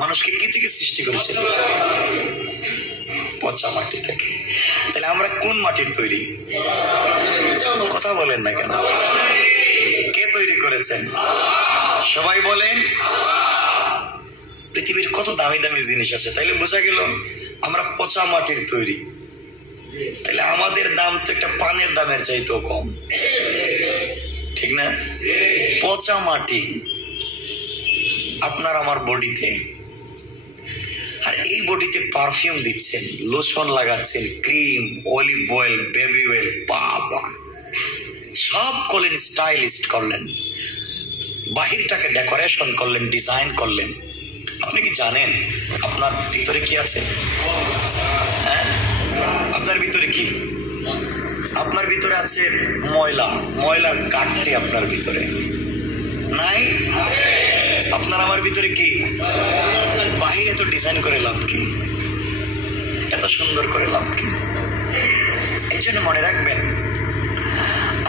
মানুষকে কি থেকে সৃষ্টি করেছেন? পচা মাটি থেকে। তাহলে আমরা কোন মাটির তৈরি? কথা বলেন না কেন? কে তৈরি করেছেন? সবাই বলেন। পৃথিবীর কত দামি দামি জিনিস আছে, তাইলে বোঝা গেল আমরা পচা মাটির তৈরি। তাহলে আমাদের দাম তো একটা পানের দামের চাইতেও কম, ঠিক না? পচা মাটি আপনার আমার বডিতে, আর এই বডিতে পারফিউম দিচ্ছেন, লোশন লাগাচ্ছেন, cream, olive oil, baby oil, বাবা সব করলেন, স্টাইলিস্ট করলেন, বাহিরটাকে ডেকোরেশন করলেন, ডিজাইন করলেন। আপনি কি জানেন আপনার ভিতরে কি আছে? হ্যাঁ, আপনার ভিতরে কি? আপনার ভিতরে আছে ময়লা, ময়লার কাঠটি আপনার ভিতরে নাই? আপনার আমার ভিতরে কি? বাহিরে তো ডিজাইন করে লাভ কি? এত সুন্দর করে লাভ কি? এই জন্য মনে রাখবেন,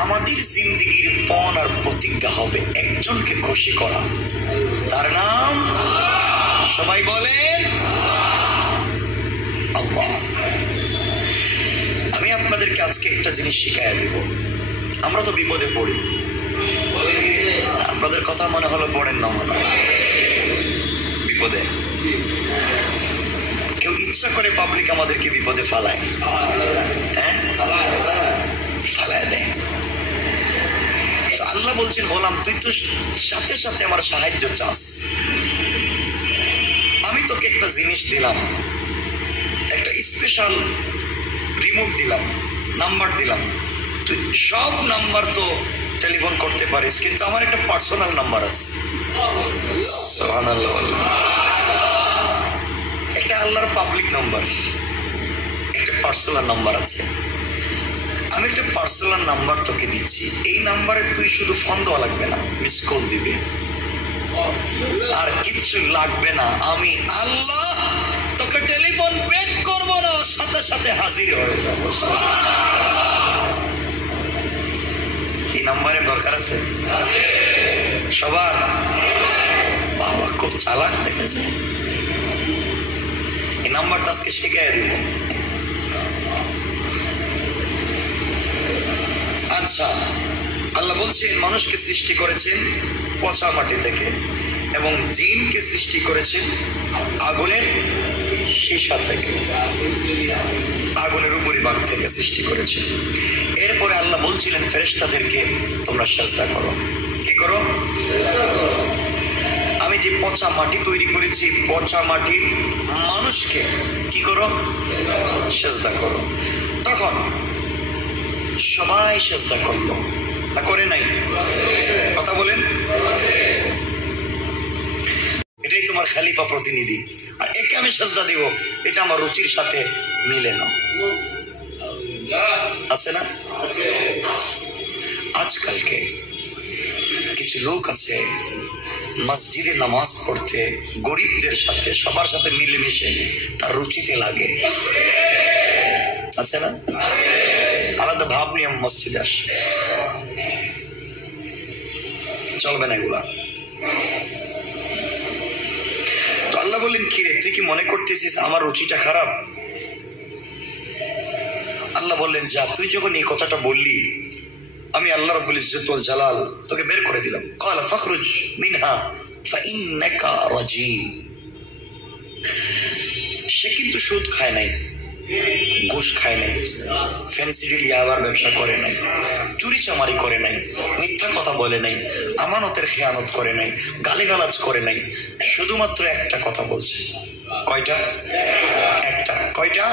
আমাদের জিন্দেগির পণ আর প্রতিজ্ঞা হবে একজনকে খুশি করা, তার নাম সবাই বলেন আল্লাহ। আমি আপনাদেরকে আজকে একটা জিনিস শিখাইয়া দিব। আমরা তো বিপদে পড়ি, আপনাদের কথা মনে হলো পড়েন না, মনে হয় বিপদে। কেউ ইচ্ছা করে পাবলিক আমাদেরকে বিপদে ফালায়, হ্যাঁ ফালায় দেয়। তো আল্লাহ বলছেন, গোলাম তুই তো সাথে সাথে আমার সাহায্য চাস, আমি তোকে একটা জিনিস দিলাম, একটা স্পেশাল রিমোট দিলাম, নাম্বার দিলাম। তুই সব নাম্বার তো টেলিফোন করতে পারিস, কিন্তু আমার একটা পার্সোনাল নাম্বার আছে। সুবহানাল্লাহ। একটা আল্লাহর পাবলিক নাম্বার, একটা পার্সোনাল নাম্বার আছে। আমি একটা পার্সোনাল নাম্বার তোকে দিচ্ছি, এই নাম্বারে তুই শুধু ফোন দেওয়া লাগবে না, মিস কল দিবি, আর কিচ্ছু লাগবে না। আমি আল্লাহ তোকে টেলিফোন ব্যাক করবো না, সাথে সাথে হাজির হয়ে যাবো। এই নাম্বারের দরকার আছে সবার? বাবা খুব চালাক দেখা যায়। এই নাম্বারটা আজকে শিখিয়ে দিব। আচ্ছা, আল্লাহ বলছেন মানুষকে সৃষ্টি করেছেন পচা মাটি থেকে, এবং জিনকে সৃষ্টি করেছেন আগুনের সীসা থেকে, আগুনের উপরিভাগ থেকে সৃষ্টি করেছেন। এরপরে আল্লাহ বলছিলেন ফেরেশতাদেরকে তোমরা সিজদা করো। কি করো? আমি যে পচা মাটি তৈরি করেছি, পচা মাটির মানুষকে কি করো? সিজদা করো। তখন সবাই সিজদা করলো, করে নাই? কথা বলেন। এটাই তোমার খলিফা প্রতিনিধি, আর একে আমি সিজদা দিব, এটা আমার রুচির সাথে মিলে না, আছে না? আজকালকে কিছু লোক আছে মসজিদে নামাজ পড়তে গরিবদের সাথে, সবার সাথে মিলেমিশে তার রুচিতে লাগে, আছে না? আলাদা ভাব নিয়ে মসজিদে আসে, চলবে না এগুলা। তো আল্লাহ বললেন, কি রে তুই কি মনে করতেছিস আমার রুচিটা খারাপ? আল্লাহ বললেন, যা, তুই যখন এই কথাটা বললি, আমি আল্লাহ রাব্বুল ইজ্জত ওয়াল জালাল তোকে বের করে দিলাম। ক্বালা ফাখরুজ মিনহা ফাইন্নাকা রাজিম। সে কিন্তু সুদ খায় নাই, ঘুষ খায় নাই, ফেন্সিডিল ইয়াবার ব্যবসা করে নাই, চুরি চামারি করে নাই, মিথ্যা কথা বলে নাই, আমানতের খেয়ানত করে নাই, গালিগালাজ করে নাই, শুধুমাত্র একটা কথা বলছে। কয়টা? একটা। কয়টা?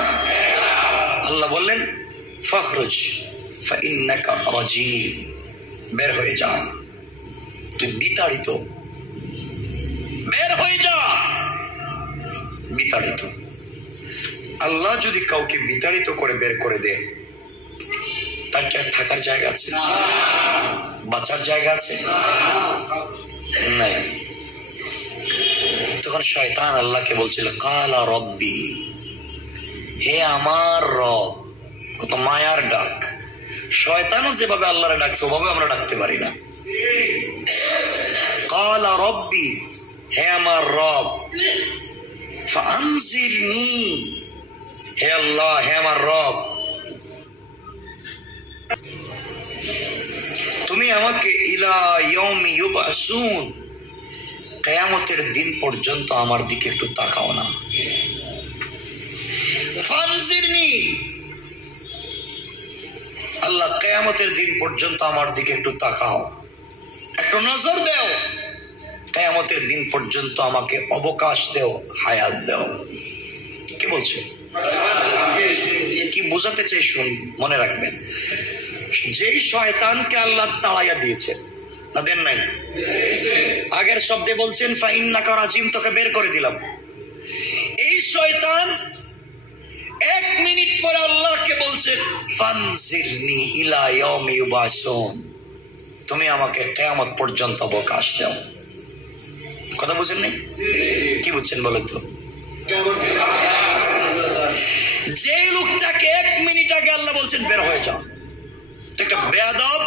আল্লাহ বললেন ফাখরুজ ফাইন্নাকা রাজিম, বের হয়ে যা, তুই বিতাড়িত, বের হয়ে যা, বিতাড়িত। আল্লাহ যদি কাউকে বিতাড়িত করে বের করে দেয়, তার কি আর থাকার জায়গা আছে? বাঁচার জায়গা আছে? নাই। তখন শয়তান আল্লাহকে বলছিল, কালা রব্বি, হে আমার রব। কত মায়ার ডাক। শয়তানও যেভাবে আল্লাহরে ডাকছে, ওভাবে আমরা ডাকতে পারি না। কালা রব্বি, হে আমার রব। ফানজিরনি, হে আল্লাহ, হে আমার রব, তুমি আমাকে ইলা ইয়াউমি ইউবআসুন, কিয়ামতের দিন পর্যন্ত আমার দিকে একটু তাকাও না। ফানজিরনি, আল্লাহ কিয়ামতের দিন পর্যন্ত আমার দিকে একটু তাকাও, একটু নজর দাও, কিয়ামতের দিন পর্যন্ত আমাকে অবকাশ দাও, হায়াত দাও। কি বলছে, কি বোঝাতে চাই শুন, মনে রাখবেন। যেই শয়তানকে আল্লাহ তাড়াইয়া দিয়েছে, না দেন নাই? আগের শব্দে বলছেন ফাইন্নাকা রাজিম, তোকে বের করে দিলাম। এই শয়তান 1 মিনিট পরে আল্লাহকে বলছে ফানজিরনি ইলা ইয়াউমি ইউবআসুন, তুমি আমাকে কিয়ামত পর্যন্ত অবকাশ দাও। কথা বুঝেন নাই? কি বুঝছেন বলেন তো? যে লোকটাকে 1 মিনিট আগে আল্লাহ বলছেন বের হয়ে যাও, একটা বেয়াদব,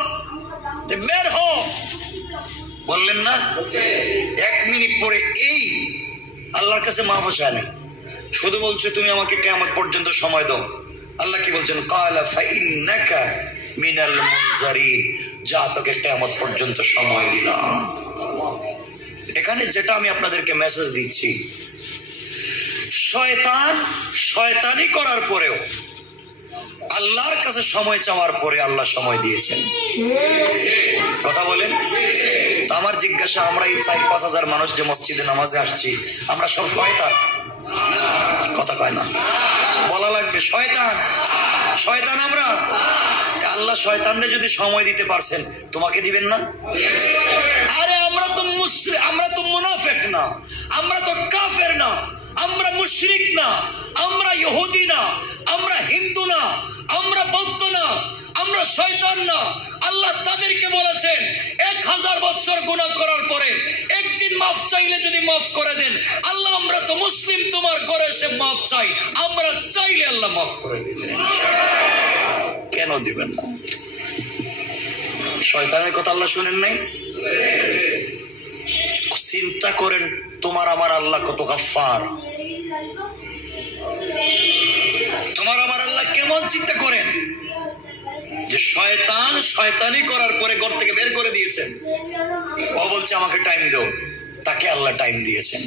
বের হ বললেন না, 1 মিনিট পরে এই আল্লাহর কাছে মাফ চায় না, শুধু বলছে তুমি আমাকে কিয়ামত পর্যন্ত সময় দাও। আল্লাহ কি বলছেন, ক্বালা ফাইন্নাকা মিনাল মুনজারিন, যা তোকে কিয়ামত পর্যন্ত সময় দিলাম। এখানে যেটা আমি আপনাদেরকে মেসেজ দিচ্ছি, শয়তান শয়তানি করার পরেও আল্লাহর কাছে সময় চাওয়ার পরে আল্লাহ সময় দিয়েছেন। কথা বলেন তো? আমার জিজ্ঞাসা, আমরা এই 4-5 হাজার মানুষ যে মসজিদে নামাজে আসছি, আমরা সব শয়তান? কথা কয় না, বলা লাগবে শয়তান, শয়তান আমরা। আল্লাহ শয়তানরে যদি সময় দিতে পারছেন, তোমাকে দিবেন না? আরে আমরা তো মুশরিক, আমরা তো মুনাফিক না, আমরা তো কাফের না, আমরা মুশরিক না, আমরা ইহুদি না, আমরা হিন্দু না, আমরা বৌদ্ধ না, আমরা শয়তান না। আল্লাহ তাদেরকে বলেছেন 1000 বছর গুনাহ করার পরে একদিন মাফ চাইলে যদি মাফ করে দেন। আল্লাহ আমরা তো মুসলিম, তোমার ঘরে এসে মাফ চাই, আমরা চাইলে আল্লাহ মাফ করে দিবেন। কেন দিবেন না? শয়তানের কথা আল্লাহ শুনেন নাই? চিন্তা করেন তোমার আমার আল্লাহ কত গাফফার, তোমার আমার আল্লাহ কেমন। চিন্তা করেন যে শয়তান শয়তানি করার পরে ঘর থেকে বের করে দিয়েছেন, ও বলছে আমাকে টাইম দাও, তাকে আল্লাহ টাইম দিয়েছেন,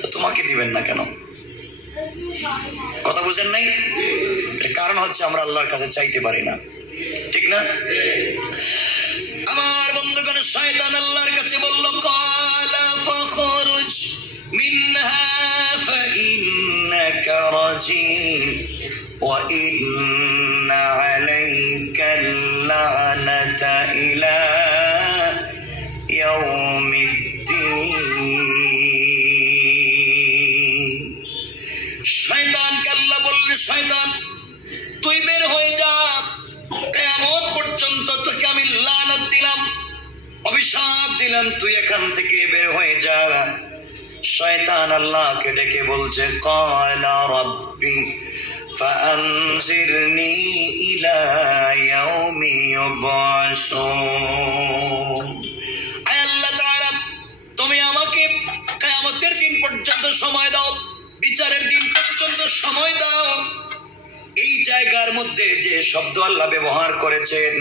তো তোমাকে দিবেন না কেন? কথা বুঝেন নাই? এর কারণ হচ্ছে আমরা আল্লাহর কাছে চাইতে পারি না, ঠিক না? আমার বন্ধুগণ, শয়তান আল্লাহর কাছে বলল, ক্বালা ফাখরুজ মিনহা ফাইন্নাকা রাজিম ওয়া ইন্না আলাইকা লা'নাতা ইলা ইয়াউমিদ্দিন। শয়তানকে আল্লাহ বললেন, শয়তান তুই বের হয়ে যা, কিয়ামত পর্যন্ত তোকে আমি লানত দিলাম, অভিশাপ দিলাম, তুই এখান থেকে বের হয়ে যা। শয়তান আল্লাহকে ডেকে বলছে, ক্বালা রাব্বি ফাআনজিরনি ইলা ইয়াউমি ইউবআসুন। আয় আল্লাহ তাআলা, তুমি আমাকে কিয়ামতের দিন পর্যন্ত সময় দাও, বিচারের দিন পর্যন্ত সময় দাও। এই জায়গার মধ্যে যে শব্দ আল্লাহ ব্যবহার করেছেন,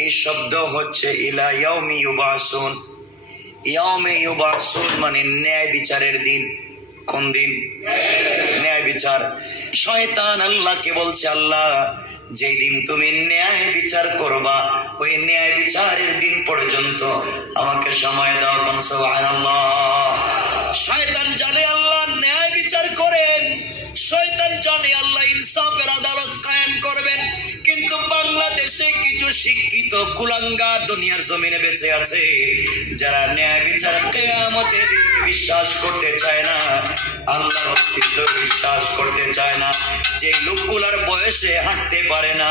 এই শব্দ হচ্ছে ইলা ইয়াউমি ইউবআসুন। ইয়াউমি ইউবআসুন মানে ন্যায় বিচারের দিন। কোন দিন? ন্যায় বিচার। শয়তান আল্লাহকে বলছে, আল্লাহ যেই দিন তুমি ন্যায় বিচার করবা, ওই ন্যায় বিচারের দিন পর্যন্ত আমাকে সময় দাও। কোন সুবহানাল্লাহ। শয়তান জানে আল্লাহ ন্যায় বিচার করেন, শয়তান জানে আল্লাহ ইনসাফের আদালত কায়েম করবেন, কিন্তু বাংলাদেশে কিছু শিক্ষিত কুলাঙ্গার দুনিয়ার জমিনে বেঁচে আছে, যারা ন্যায় বিচার কিয়ামতের দিন বিশ্বাস করতে চায় না, আল্লাহর অস্তিত্ব বিশ্বাস করতে চায় না। যে লোকগুলার বয়সে হাঁটতে পারে না,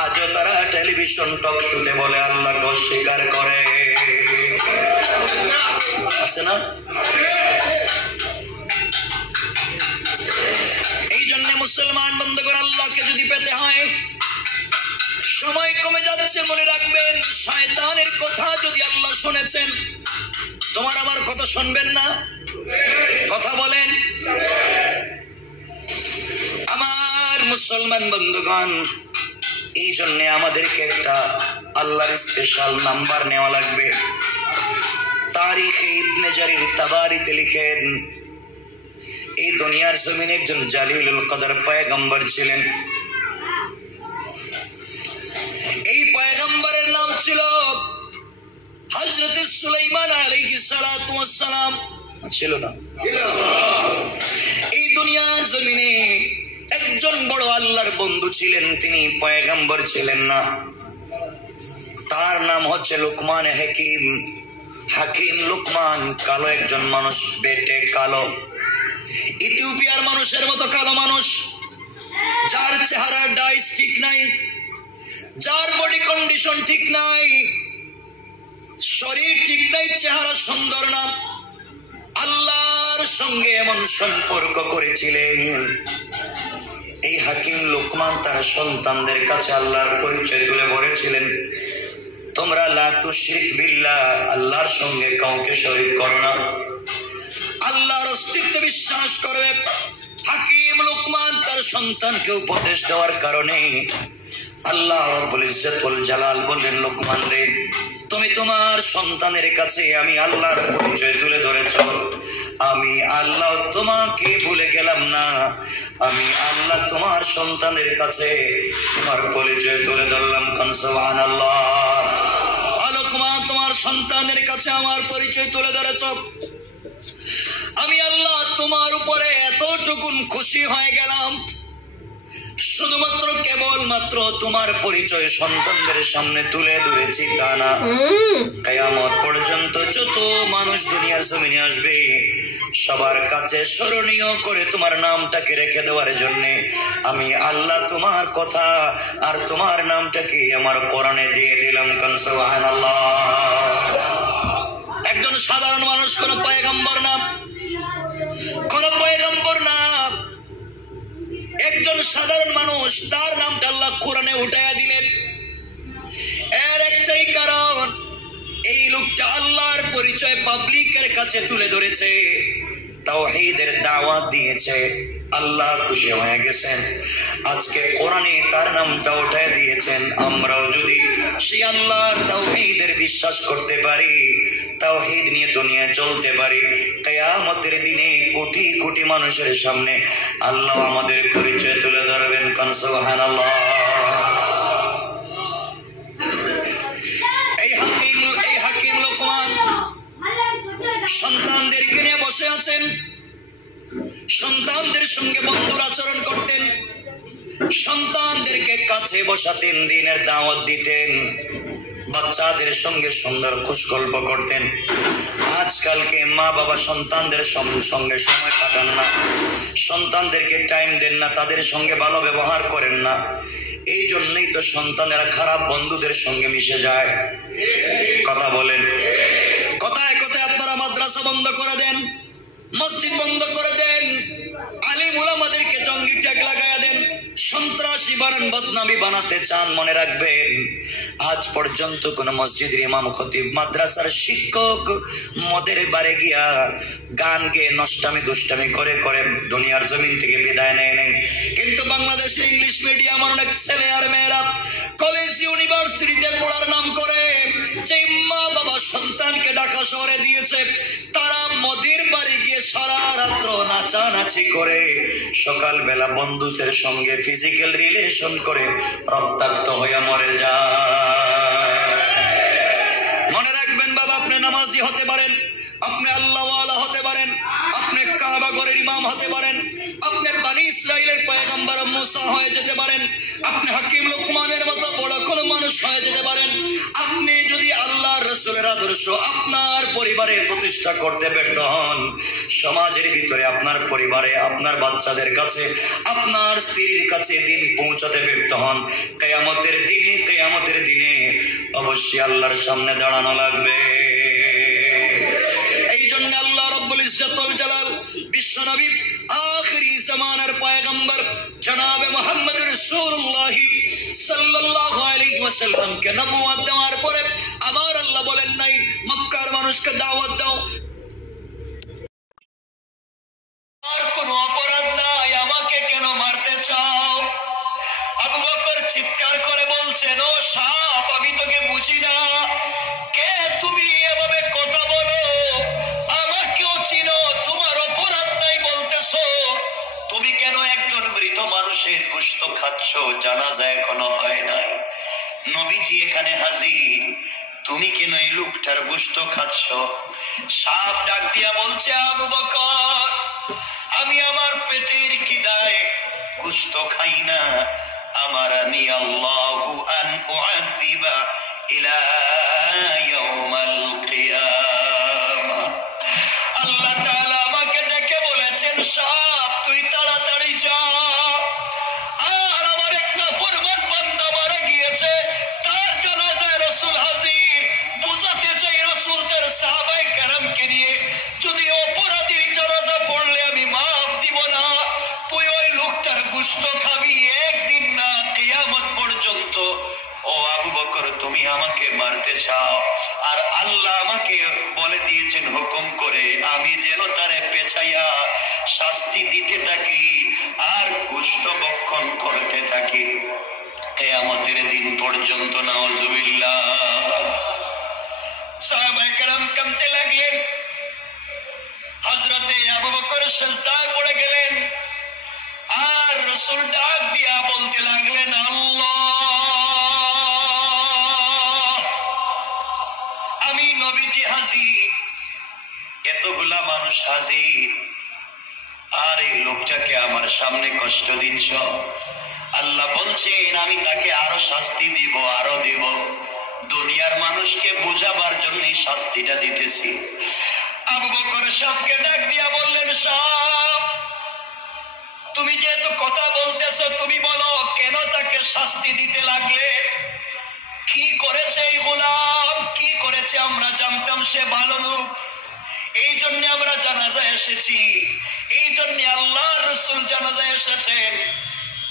আজও তারা টেলিভিশন টক শুতে বলে আল্লাহকে অস্বীকার করে। আছে না? এই জন্য মুসলমান বন্ধুগণ, আল্লাহকে যদি পেতে হয়, সময় কমে যাচ্ছে, মনে রাখবেন শয়তানের কথা যদি আল্লাহ শুনেছেন, তোমার আমার কথা শুনবেন না? কথা বলেন। আমার মুসলমান বন্ধুগণ, এই জন্য আমাদেরকে একটা আল্লাহর স্পেশাল নাম্বার নেওয়া লাগবে। তারিখে ইবনে জারির তাবারিতে লিখেন, এই দুনিয়ার জমিনে একজন জালিলুল কদর পয়গম্বর ছিলেন। এই পয়গম্বরের নাম ছিল হযরত সুলাইমান আলাইহিস সালাতু ওয়াস সালাম। ছিল না? এই দুনিয়ার জমিনে একজন বড় আল্লাহর বন্ধু ছিলেন, তিনি পয়গম্বর ছিলেন না। তার নাম হচ্ছে লুকমান হাকিম। হাকিম লুকমান কালো একজন মানুষ, বেটে কালো, ইথিওপিয়ার মানুষের মতো কালো মানুষ, যার চেহারার ডাইস ঠিক নাই, যার বডি কন্ডিশন ঠিক নাই, শরীর ঠিক নাই, চেহারা সুন্দর না। আল্লাহর সঙ্গে এমন সম্পর্ক করেছিলেন। এই হাকিম লুকমান তার সন্তানদের কাছে আল্লাহর পরিচয় তুলে বলেছিলেন, তোমরা লা তুশরিক বিল্লাহ, আল্লাহর সঙ্গে কাউকে শরীক করো না, আল্লাহর অস্তিত্বে বিশ্বাস করবে। হাকিম লুকমান তার সন্তানকে উপদেশ দেওয়ার কারণে আল্লাহ রাব্বুল ইজ্জত ওয়াল জালাল বললেন, লুকমান রে, তুমি তোমার সন্তানের কাছে আমি আল্লাহর পরিচয় তুলে ধরেছ। আমি আল্লাহ তোমাকে ভুলে গেলাম না, আমি আল্লাহ তোমার সন্তানের কাছে তোমার পরিচয় তুলে ধরলাম। কান সুবহানাল্লাহ। লুকমান, তোমার সন্তানের কাছে আমার পরিচয় তুলে ধরেছ। আমি আল্লাহ তোমার উপরে এতটুকুন খুশি হয়ে গেলাম, শুধুমাত্র কেবলমাত্র তোমার পরিচয় সন্তানদের সামনে তুলে ধরেছি তা না, কিয়ামত পর্যন্ত যত মানুষ দুনিয়ার জমিনে আসবে সবার কাছে স্মরণীয় করে তোমার নামটাকে রেখে দেওয়ার জন্য আমি আল্লাহ তোমার কথা আর তোমার নামটাকে আমার কোরআনে দিয়ে দিলাম। কান সুবহানাল্লাহ। একজন সাধারণ মানুষ, কোন পয়গম্বর না, কোন পয়গম্বর না, একজন সাধারণ মানুষ, তার নামটা আল্লাহ কোরআনে উঠাইয়া দিলেন। এর একটাই কারণ, এই লোকটা আল্লাহর পরিচয় পাবলিকের কাছে তুলে ধরেছে, তাওহীদের দাওয়াত দিয়েছে, আল্লাহ খুশি হয়ে গেছেন। আজকে কোরআনে তার নামটা উঠায় দিয়েছেন। আমরাও যদি সেই আল্লাহর তাওহীদের বিশ্বাস করতে পারি, তাওহীদ নিয়ে দুনিয়া চলতে পারি, কিয়ামতের দিনে কোটি কোটি মানুষের সামনে আল্লাহ আমাদের পরিচয় তুলে ধরবেন। কান সুবহানাল্লাহ। এই হাকিম লুকমান সন্তানদেরকে নিয়ে বসে আছেন, সন্তানদের সঙ্গে বন্ধুর আচরণ করতেন, সন্তানদেরকে কাছে বসাতেন, দিনের দাওয়াত দিতেন, বাচ্চাদের সঙ্গে সুন্দর খুশগল্প করতেন। আজকালকে মা বাবা সন্তানদের সঙ্গে সময় কাটান না, সন্তানদেরকে টাইম দেন না, তাদের সঙ্গে ভালো ব্যবহার করেন না। এই জন্যই তো সন্তানেরা খারাপ বন্ধুদের সঙ্গে মিশে যায়। কথা বলেন। কথায় কথায় আপনারা মাদ্রাসা বন্ধ করে দেন, মসজিদ বন্ধ করে দেন, আলিম উলামাদেরকে জঙ্গি ট্যাগ লাগায়া দেন, সন্ত্রাসী বানান, বদনামি বানাতে চান। মনে রাখবেন, আজ পর্যন্ত কোন মসজিদের ইমাম খতিব, মাদ্রাসার শিক্ষক মদের বারে গিয়া গান গেয়ে নষ্টামি দুষ্টামি করে করে দুনিয়ার জমিন থেকে বিদায় নেয় নেই। কিন্তু বাংলাদেশের ইংলিশ মিডিয়াম অনেক ছেলে আর মেয়েরা কলেজ ইউনিভার্সিটিতে পড়ার নাম করে যে মা বাবা সন্তানকে ঢাকা শহরে দিয়েছে, তারা মদের বাড়ি গিয়ে সারা রাত্র নাচানাচি করে সকালবেলা বন্ধুদের সঙ্গে ফিজিক্যাল রিলেশন করে রক্তাক্ত হয়ে মরে যায়। মনে রাখবেন বাবা, আপনি নামাজি হতে পারেন, আপনি আল্লাহওয়ালা হতে পারেন, আপনি কাবা ঘরের ইমাম হতে পারেন, আপনি বনি ইসরাইলের পয়গম্বর মুসা হয়ে যেতে পারেন, আপনি হাকিম লুকমানের মতো বড় কোন মানুষ হয়ে যেতে পারেন। আপনি যদি আল্লাহর রাসূলের আদর্শ আপনার পরিবারে প্রতিষ্ঠা করতে ব্যর্থ হন, সমাজের ভিতরে আপনার পরিবারে, আপনার বাচ্চাদের কাছে, আপনার স্ত্রীর কাছে দিন পৌঁছাতে ব্যর্থ হন, কিয়ামতের দিনে অবশ্যই আল্লাহর সামনে দাঁড়ানো লাগবে। এই জন্য আল্লাহ রাব্বুল ইজ্জত ওয়াল জালাল বিশ্বনবী আখিরি জামানার পয়গম্বর জনাবে মুহাম্মদ রাসূলুল্লাহ সাল্লাল্লাহু আলাইহি ওয়াসাল্লামকে নবুয়ত দেওয়ার পরে আবার আল্লাহ বলেন নাই মক্কার মানুষকে দাওয়াত দাও, বললেন, ও সাপ, আমি তোকে বুঝি না, কে তুমি, এভাবে কথা বলো, আমাকেও চিনো, তোমার অপরাধ নাই বলতেছো, তুমি কেন একজন মৃত মানুষের গোশত খাচ্ছ, জানাজা এখনো হয় নাই, নবীজি এখানে হাজির, তুমি কেন এই লোকটার গোশত খাচ্ছ? সাপ ডাক দিয়া বলছে, আবু বকর, আমি আমার পেটের খিদায় গোশত খাই না, আমার আমি আল্লাহু আন উআযিবা ইলা ইয়াউমাল কিয়ামাহ, আল্লাহ তাআলা আমাকে দেখে বলেছেন, সাপ তুই তাড়াতাড়ি যা, আর আমার এক নাফরমান বান্দা মারা গিয়েছে, তার জানাজায় রাসূল হাজির, বুঝাতে চাই রাসূল তার সাহাবায়ে কেরামকে নিয়ে, যদি অপরাধীর জানাজা পড়লে আমি মাফ দিব না, তুই ওই লোকটার গোশত খাবি একদিন না, কিয়ামত পর্যন্ত। ও আবু বকর, তুমি আমাকে মারতে চাও, আর আল্লাহ আমাকে বলে দিয়েছেন হুকুম করে, আমি যেন তারে পেছাইয়া শাস্তি দিতে থাকি আর গোশত ভক্ষণ করতে থাকি কিয়ামতের দিন পর্যন্ত। নাউজুবিল্লাহ। সাহাবায়ে কেরাম কাঁদতে লাগলেন, হযরতে আবু বকর সিজদায় পড়ে গেলেন, আর রাসূল ডাক দিয়া বলতে লাগলেন, আল্লাহ, আমি নবীজি হাজির, এতগুলা মানুষ হাজির, আর এই লোকটাকে আমার সামনে কষ্ট দিচ্ছ। আল্লাহ বলছেন, আমি তাকে আরো শাস্তি দিব, আরো দিব, দুনিয়ার মানুষকে বুঝাবার জন্য শাস্তিটা দিতেছি। আবু বকর সাপকে ডাক দিয়া বললেন, সাপ, তুমি যেহেতু কথা বলতেছো, তুমি বলো কেন তাকে শাস্তি দিতে লাগলে? কি করেছে এই গোলাম, কি করেছে? আমরা জানতাম সে ভালো লোক, এই জন্য আমরা জানাজায় এসেছি, এই জন্য আল্লাহর রাসূল জানাজায় এসেছেন,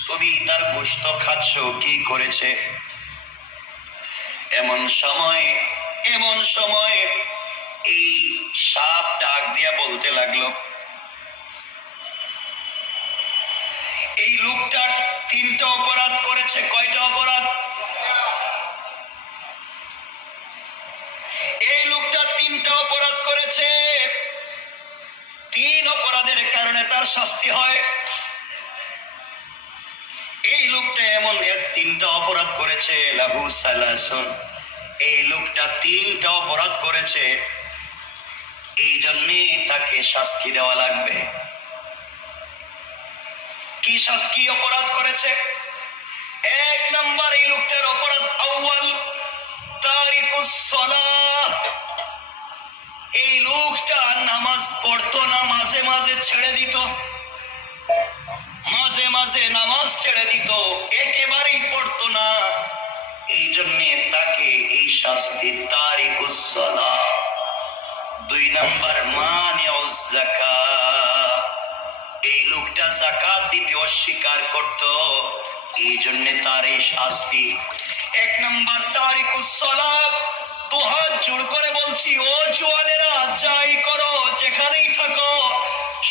তুমি তার গোশত খাচ্ছ, কি করেছে? এমন সময় এই সাপ ডাক দিয়া বলতে লাগলো, এই লোকটা 3টা অপরাধ করেছে। কয়টা অপরাধ? এই লোকটা 3টা অপরাধ করেছে, 3 অপরাধের কারণে তার শাস্তি হয়। এই লোকটা এমন 3টা অপরাধ করেছে, লাহু সালাসুন, এই লোকটা 3টা অপরাধ করেছে, এই জন্যে তাকে শাস্তি দেওয়া লাগবে। কি শাস্তি অপরাধ করেছে? 1 নাম্বার, এই লোকটার অপরাধ আউয়াল তারিকুস সালাহ, এই লোকটা নামাজ পড়তো না, মাঝে মাঝে ছেড়ে দিত, মাঝে মাঝে নামাজ ছেড়ে দিত, একেবারেই পড়তো না, এই জন্যে তাকে এই শাস্তি তারিকুস সালাহ। 2 নাম্বার, মানিউজ যাকাত, এই লোকটা যাকাত দিতে অস্বীকার করত, এই জন্য তার এই শাস্তি। 1 নাম্বার তারিকুস সালাত, 2 হাত জোড় করে বলছি, ও জওয়ানেরা, যাই করো, যেখানেই থাকো,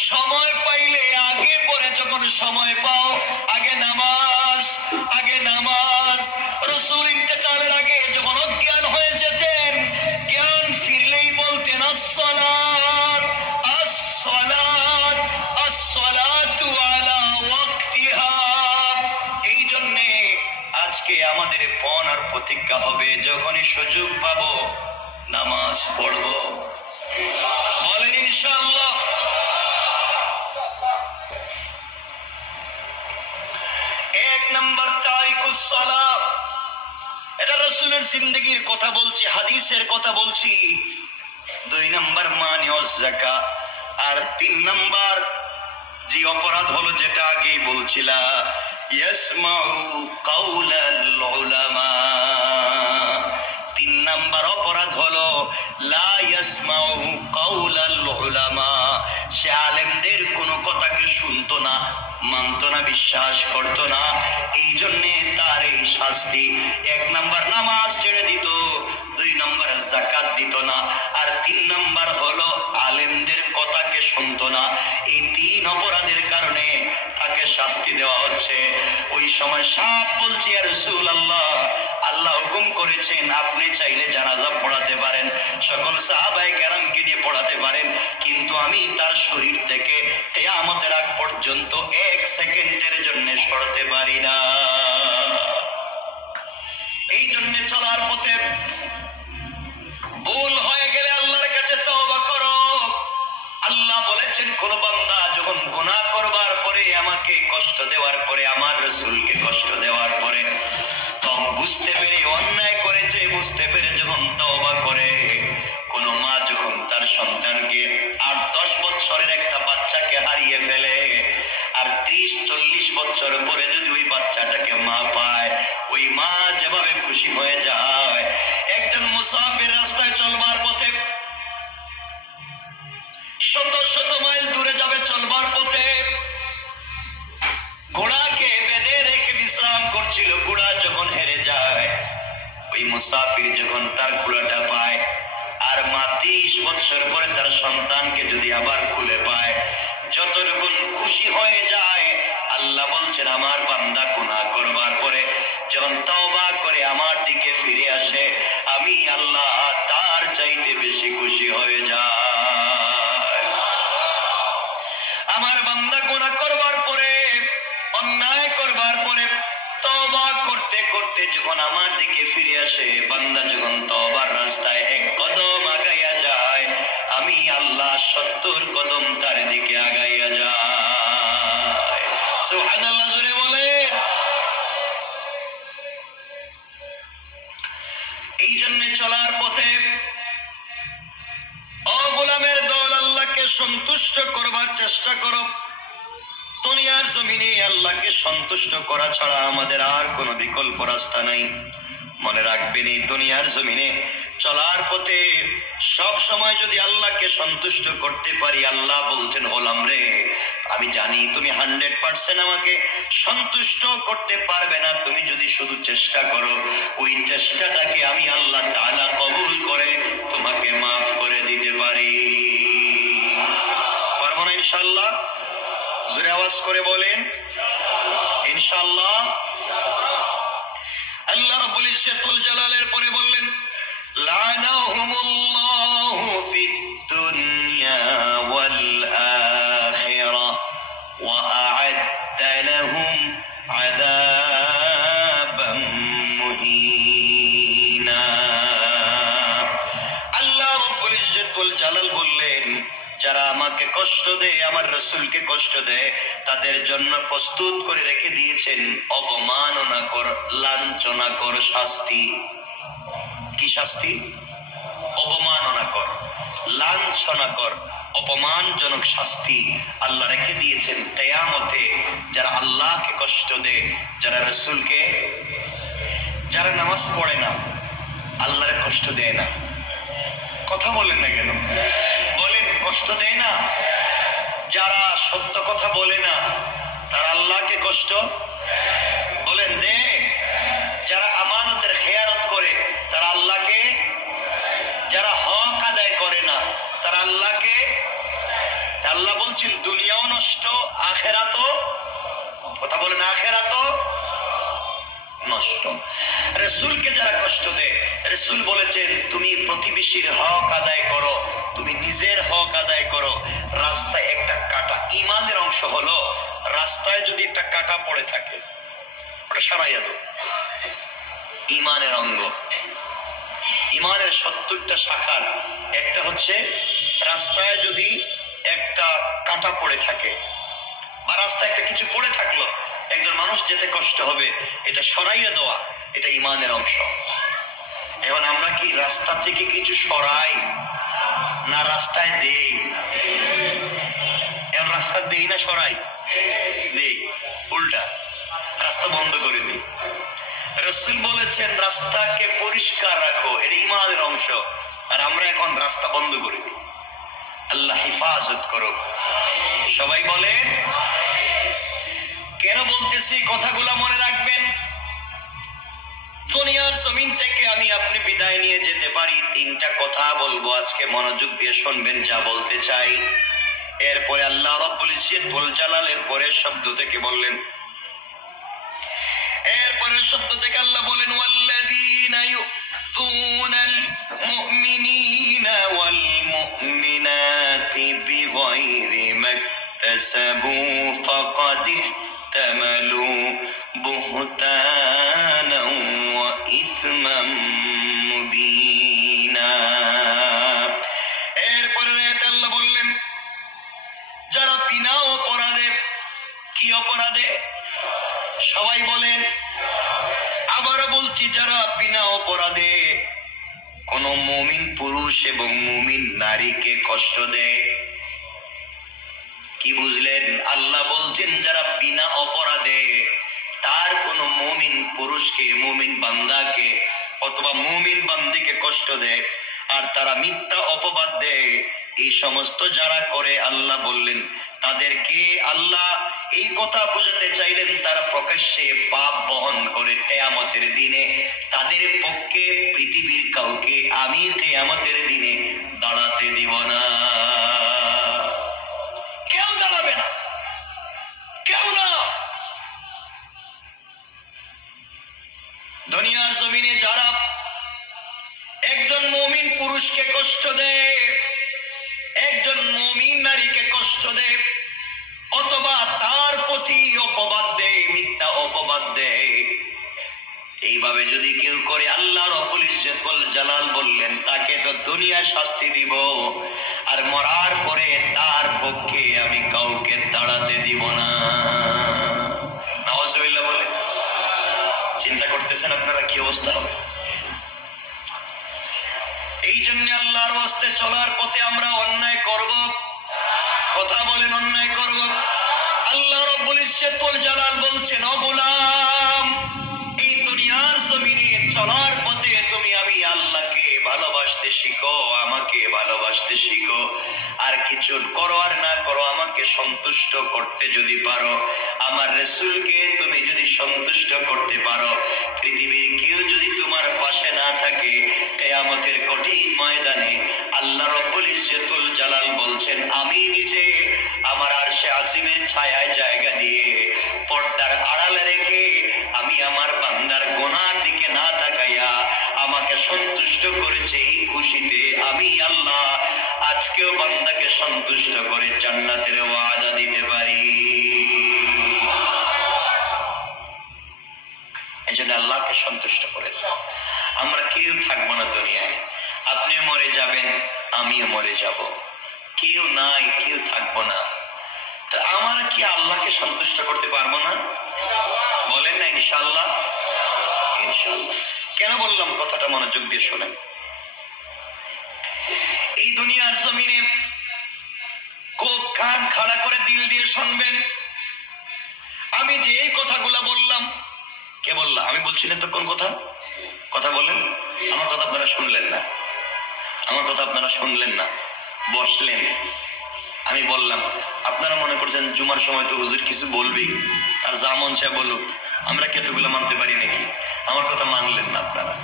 সময় পাইলে আগে পরে, যখন সময় পাও আগে নামাজ, আগে নামাজ। রাসূল ইন্তেকালের আগে যখন অজ্ঞান হয়ে যেতেন, জ্ঞান ফিরলেই বলতেন, আস-সালাত, আস-সালাত, আস-সালাতু আলা ওয়াক্তিহা। এই জন্য আজকে আমাদের পণ আর প্রতিজ্ঞা হবে, যখনই সুযোগ পাবো নামাজ পড়বো। বলেন ইনশাআল্লাহ। 1 নাম্বার তারিকুস সালাহ, এটা রাসূলের জিন্দেগীর কথা বলছি, হাদিসের কথা বলছি। 2 নাম্বার মানিউজ যাকাত, আর 3 নাম্বার যে অপরাধ হলো, যেটা আগেই বলছিলাম, ইয়াসমাউ কাউলাল উলামা। 3 নাম্বার অপরাধ হলো লা ইয়াসমাউ কাউলাল উলামা, সে আলেমদের কোনো কথাকে শুনতো না, মানতো না, বিশ্বাস করতো না, এই জন্যে তার এই শাস্তি। 1 নাম্বার নামাজ ছেড়ে দিত, 2 নাম্বার যাকাত দিত না, আর 3 নাম্বার হলো আলেমদের কথাকে শুনতো না। এই 3 অপরাধের কারণে তাকে শাস্তি দেওয়া হচ্ছে। ওই সময় সাপ বলছে, ইয়া রাসূলুল্লাহ, আল্লাহ হুকুম করেছেন আপনি চাইলে জানাজা পড়াতে পারেন, সকল সাহাবায়ে কেরামকে দিয়ে পড়াতে পারেন, কিন্তু আমি তার শরীর থেকে কিয়ামতের আগ পর্যন্ত 1 সেকেন্ডের জন্য সরতে পারি না। এই জন্য চলার পথে ভুল হয়ে গেলে আল্লাহর কাছে তওবা করো। আল্লাহ বলেছেন কোন বান্দা যখন গুনাহ করবার পরে, আমাকে কষ্ট দেওয়ার পরে, আমার রাসূলকে কষ্ট দেওয়ার পরে, তখন বুঝতে পেরে অন্যায় করেছে, বুঝতে পেরে যখন তওবা করে, কোন মা যখন তার সন্তানকে 8-10 বছরের একটা বাচ্চাকে হারিয়ে ফেলে, আর 30-40 বছর পরে যদি ওই বাচ্চাটাকে মা পায়, ওই মা যেভাবে খুশি হয়ে যায়। একজন মুসাফির রাস্তায় চলবার পথে শত শত মাইল দূরে যাবে, চলবার পথে ঘোড়াকে বেঁধে রেখে বিশ্রাম করছিল। ঘোড়া যখন হেরে যায়, ওই মুসাফির যখন তার ঘোড়াটা পায়, আর মা 30 বছর পরে তার সন্তানকে যদি আবার খুলে পায়, যতটুকু খুশি হয়ে যায়। আল্লাহ বলছেন আমার বান্দা গুনাহ করবার পরে যখন তওবা করে আমার দিকে ফিরে আসে, আমি আল্লাহ তার চাইতে বেশি খুশি হয়ে যায়। আমার বান্দা গুনাহ করবার পরে, অন্যায় করবার পরে তওবা করতে করতে যখন আমার দিকে ফিরে আসে, বান্দা যখন তওবার রাস্তায় 1 কদম আগাইয়া যায়, আমি আল্লাহ 70 কদম তার দিকে আগাইয়া যায়। সুবহানাল্লাহ, জোরে বলে। এই জন্য চলার পথে ও গোলামের দল, আল্লাহকে সন্তুষ্ট করবার চেষ্টা করো। দুনিয়ার জমিনে আল্লাহকে সন্তুষ্ট করা ছাড়া আমাদের আর কোনো বিকল্প রাস্তা নাই। মনে রাখবেন, এই দুনিয়ার জমিনে চলার পথে সব সময় যদি আল্লাহকে সন্তুষ্ট করতে পারি, আল্লাহ বলছেন হলাম রে, আমি জানি তুমি 100% আমাকে সন্তুষ্ট করতে পারবে না, তুমি যদি শুধু চেষ্টা করো, ওই চেষ্টাটাকে আমি আল্লাহ তাআলা কবুল করে তোমাকে মাফ করে দিতে পারি। পারবো না ইনশাআল্লাহ? জোরে আওয়াজ করে বলেন ইনশাআল্লাহ। আল্লাহ রাব্বুল ইজ্জতুল জালালের পরে বললেন, লানাহুমুল্লাহু ফিদ দুনিয়া ওয়াল আখিরাহ ওয়া আ'আদ্দা লাহুম আযাবাম মুহিনা। আল্লাহ রাব্বুল ইজ্জতুল জালাল বললেন, যারা আমাকে কষ্ট দেয়, আমার রাসূলকে কষ্ট দেয়, তাদের জন্য প্রস্তুত করে রেখে দিয়েছেন অবমাননাকর, লাঞ্ছনাকর শাস্তি। কি শাস্তি? অবমাননাকর, লাঞ্ছনাকর, অপমানজনক শাস্তি আল্লাহ রেখে দিয়েছেন কিয়ামতে। যারা আল্লাহকে কষ্ট দেয়, যারা রাসূলকে, যারা নামাজ পড়ে না, আল্লাহরে কষ্ট দেয় না। কথা বলেন না কেন? বলেন, কষ্ট দেয় না। যারা সত্য কথা বলে না, তারা আল্লাহকে কষ্ট বলেন দেয়। যারা আমানতের খেয়ানত করে, তারা আল্লাহকে, যারা হক আদায় করে না, তারা আল্লাহকে। আল্লাহ বলছেন দুনিয়াও নষ্ট, আখিরাতও, কথা বলেন, আখিরাতও নষ্ট। রাসূলকে যারা কষ্ট দেয়, রাসূল বলেছেন তুমি প্রতিবেশীর হক আদায় করো, তুমি নিজের হক আদায় করো। রাস্তায় একটা কাঁটা, ঈমানের অংশ হলো, রাস্তায় যদি একটা কাঁটা পড়ে থাকে, ওটা সরাইয়া দাও। ঈমানের অঙ্গ, ঈমানের 70টা শাখার একটা হচ্ছে, রাস্তায় যদি একটা কাঁটা পড়ে থাকে বা রাস্তায় একটা কিছু পড়ে থাকলো, একজন মানুষ যেতে কষ্ট হবে, এটা সরাইয়া দেওয়া, এটা ঈমানের অংশ। এখন আমরা কি রাস্তা থেকে কিছু সরাই না রাস্তায় দেই? এখন রাস্তা দেই না সরাই? দেই, উল্টা রাস্তা বন্ধ করে দিই। রাসূল বলেছেন রাস্তাকে পরিষ্কার রাখো, এটা ঈমানের অংশ, আর আমরা এখন রাস্তা বন্ধ করে দিই। আল্লাহ হেফাজত করো। সবাই বলেন। কেন বলতেছি কথাগুলা মনে রাখবেন। দুনিয়ার জমিন থেকে আমি আপনি বিদায় নিয়ে যেতে পারি, 3টা কথা বলবো আজকে, মনোযোগ দিয়ে শুনবেন যা বলতে চাই। এরপরে আল্লাহ রাব্বুল ইজ্জতুল জালালের পরের শব্দ থেকে বললেন, এরপরে শব্দ থেকে আল্লাহ বলেন ওয়াল্লাযীনা ইউযুনাল মুমিনিনা ওয়াল মুমিনাতি বিগাইরি মাকতাসাবু ফাকাদ ইহতামালু বুহতানান ওয়া ইসমান মুবিনা। এরপরে আল্লাহ বললেন যারা বিনা অপরাধে, কি অপরাধে? সবাই বলেন। আবারও বলছি, যারা বিনা অপরাধে কোন মুমিন পুরুষ এবং মুমিন নারীকে কষ্ট দেয়। কি বুঝলেন? আল্লাহ বলছেন যারা বিনা অপরাধে তার কোন মুমিন পুরুষকে, মুমিন বান্দাকে অথবা মুমিন বান্দিকে কষ্ট দেয় আর তারা মিথ্যা অপবাদ দেয়, এই সমস্ত যারা করে আল্লাহ বললেন তাদেরকে আল্লাহ এই কথা বোঝাতে চাইলেন তারা প্রকাশ্যে পাপ বহন করে কিয়ামতের দিনে তাদের পক্ষে পৃথিবীর কাউকে আমি কিয়ামতের দিনে দাঁড়াতে দিব না। কেউ দাঁড়াবে না, কেউ না। দুনিয়ার জমিনে যারা একজন মুমিন পুরুষকে কষ্ট দেয়, একজন মুমিন নারীকে কষ্ট দেয় অথবা তার প্রতি অপবাদ দেয়, মিথ্যা অপবাদ দেয়, এইভাবে যদি কেউ করে আল্লাহ রব্বুল ইজ্জতুল জালাল বললেন তাকে তো দুনিয়ায় শাস্তি দিব আর মরার পরে তার পক্ষে আমি কাউকে দাঁড়াতে দিব না। নাউজুবিল্লাহ বলে। চিন্তা করতেছেন আপনারা কি অবস্থা হবে? এই জন্য আল্লাহর ওয়াস্তে চলার পথে আমরা অন্যায় করব, কথা বলেন অন্যায় করব। আল্লাহ রব্বুল ইজ্জতুল জালাল বলছেন ও গোলাম, এই দুনিয়ার জমিনে চলার পথে তুমি আমি আল্লাহকে ভালোবাসতে শিখো, আমাকে ভালোবাসতে শিখো, আর কিছু করো আর না করো আমাকে সন্তুষ্ট করতে যদি পারো, আমার রাসূলকে তুমি যদি সন্তুষ্ট করতে পারো, পৃথিবীর কেউ যদি তোমার পাশে না থাকে, কিয়ামতের কঠিন ময়দানে আল্লাহ রব্বুল ইজ্জতুল জালাল বলছেন আমি নিজে আমার আরশে আজিমের ছায়ায় জায়গা দিয়ে পর্দার আড়ালে রেখে আমি আমার বান্দার গুনার দিকে না তাকাইয়া আমাকে সন্তুষ্ট করেছে এই খুশিতে আমি আল্লাহ আজকেও বান্দাকে সন্তুষ্ট করে জান্নাতের ওয়াদা দিতে পারি। এজন্য আল্লাহকে সন্তুষ্ট করে আমরা কেউ থাকবো না দুনিয়ায়। আপনিও মরে যাবেন, আমিও মরে যাব, কেউ নাই, কেউ থাকবো না। তো আমরা কি আল্লাহকে সন্তুষ্ট করতে পারবো না? বলেন না ইনশাআল্লাহ। ইনশাআল্লাহ। কেন বললাম কথাটা মনোযোগ দিয়ে শোনেন। এই দুনিয়ার জমিনে খুব কান খাড়া করে দিল দিয়ে শুনবেন। আমি যে এই কথাগুলা বললাম, কে বললাম? আমি বলছিলেন তো কোন কথা? কথা বলেন। আমার কথা আপনারা শুনলেন না, আমার কথা আপনারা শুনলেন না, বসলেন। আমি বললাম, আপনারা মনে করছেন জুমার সময় তো হুজুর কিছু বলবেই, আর যা মন চায় বলুক, আমরা কতগুলো মানতে পারি নাকি? আমার কথা মানলেন না আপনারা,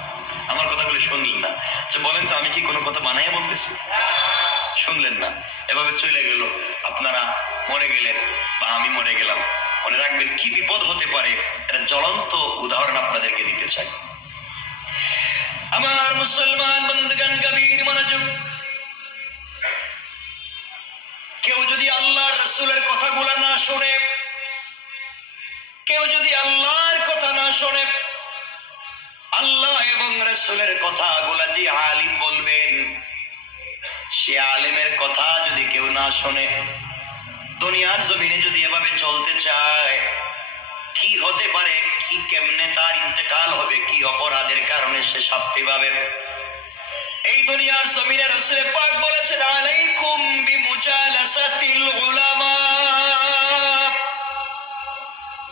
আমার কথাগুলো শুনলেন না। আচ্ছা বলেন তো, আমি কি কোনো কথা বানাইয়া বলতেছি? শুনলেন না, এভাবে চলে গেল। আপনারা মরে গেলেন বা আমি মরে গেলাম, মনে রাখবেন কি বিপদ হতে পারে, এটা জ্বলন্ত উদাহরণ আপনাদেরকে দিতে চাই। আমার মুসলমান বন্ধুগণ, গভীর মনোযোগ। কেউ যদি আল্লাহর রাসূলের কথাগুলো না শুনে, কেউ যদি আল্লাহর কথা না শুনে, আল্লাহ এবং রাসূলের কথাগুলো যে আলিম বলবেন, সে আলিমের কথা যদি কেউ না শুনে, দুনিয়ার জমিনে যদি এভাবে চলতে চায়, কি হতে পারে, কি কেমনে তার ইন্তেকাল হবে, কি অপরাধের কারণে সে শাস্তি পাবে। এই দুনিয়ার জমিনে রাসূল পাক বলেছেন আলাইকুম বিমুজালাসাতিল উলামা।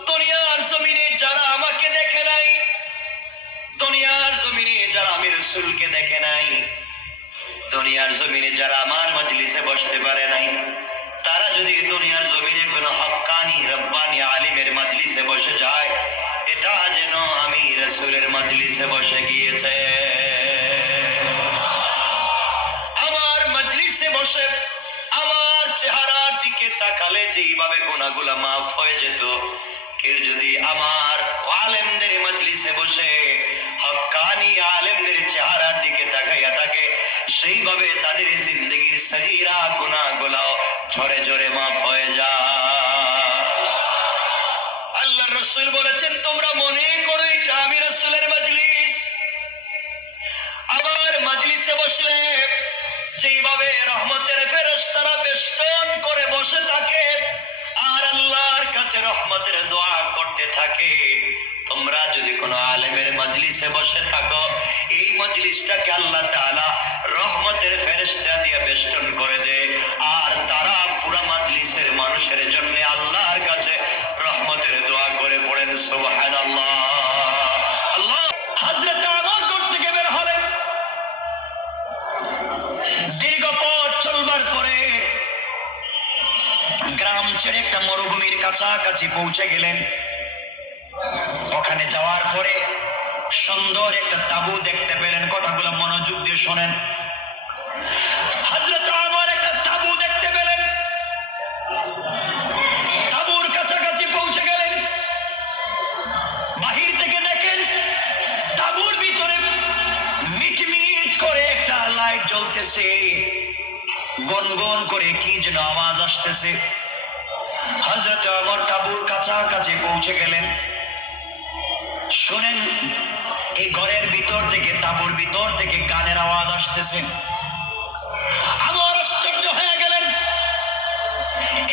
দুনিয়ার জমিনে যারা আমাকে দেখে নাই, দুনিয়ার জমিনে যারা আমি রাসূলকে দেখে নাই, দুনিয়ার জমিনে যারা আমার মজলিসে বসতে পারে নাই, তারা যদি দুনিয়ার জমিনে কোনো হক্কানি রব্বানি আলিমের মজলিসে বসে যায়, এটা যেন আমি রাসূলের মজলিসে বসে গিয়েছে। আমার মজলিসে বসে আমার চেহারার দিকে তাকালে যেইভাবে গুনাহগুলো মাফ হয়ে যেত, কেউ যদি আমার আলেমদের মজলিসে বসে হক্কানি আলেমদের চেহারার দিকে তাকাইয়া থাকে, সেইভাবে তাদের জিন্দগির সগীরা গুনাহগুলো ঝরে ঝরে মাফ হয়ে যায়। আল্লাহর রাসূল বলেছেন, তোমরা মনে করো এটা আমি রাসূলের মজলিস। আমার মজলিসে বসলে যেইভাবে রহমতের ফেরেশতারা বেষ্টন করে বসে থাকে আর আল্লাহর কাছে রহমতের দোয়া করতে থাকে, তোমরা যদি কোনো আলেমের মজলিসে বসে থাকো, এই মজলিসটাকে আল্লাহ তাআলা রহমতের ফেরেশতা দিয়ে বেষ্টন করে দেয়, আর তারা পুরো মজলিসের মানুষের জন্য আল্লাহর কাছে রহমতের দোয়া করে পড়েন সুবহানাল্লাহ। আল্লাহ হযরত ওমর ঘর থেকে বের হলেন, দীর্ঘ পথ চলবার পরে গ্রাম ছেড়ে একটা মরুভূমির কাছাকাছি পৌঁছে গেলেন। ওখানে যাওয়ার পরে সুন্দর একটা তাঁবু দেখতে পেলেন। কথাগুলো মনোযোগ দিয়ে শোনেন। হযরত ওমর একটা তাঁবু দেখতে পেলেন। তাঁবুর কাছাকাছি পৌঁছে গেলেন। বাহির থেকে দেখেন তাঁবুর ভিতরে মিটমিট করে একটা লাইট জ্বলতেছে, গনগন করে কি যেন আওয়াজ আসতেছে। হযরত ওমর তাঁবুর কাছাকাছি পৌঁছে গেলেন। শুনেন, এই ঘরের ভিতর থেকে, তাঁবুর ভিতর থেকে গানের আওয়াজ আসতেছে। আমার আশ্চর্য হয়ে গেলেন।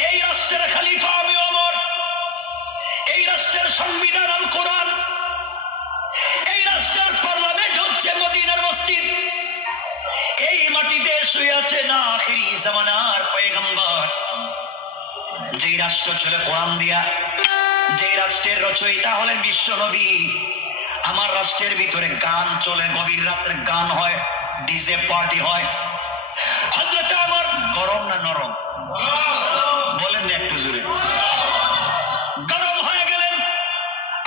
এই রাষ্ট্রের খলিফা আমি ওমর, এই রাষ্ট্রের সংবিধান আল কোরআন, এই রাষ্ট্রের পার্লামেন্ট হচ্ছে মদিনার মসজিদ, এই মাটিতে শুয়ে আছে না আখিরি জামানার পয়গম্বর, যেই রাষ্ট্র চলে কোরআন দিয়া, যেই রাষ্ট্রের রচয়িতা হলেন বিশ্ব নবী। আমার রাষ্ট্রের ভিতরে গান চলে, গভীর রাত্রে গান হয়, ডিজে পার্টি হয়। হযরত ওমর গরম না নরম বলেন না একটু জোরে? গরম হয়ে গেলেন।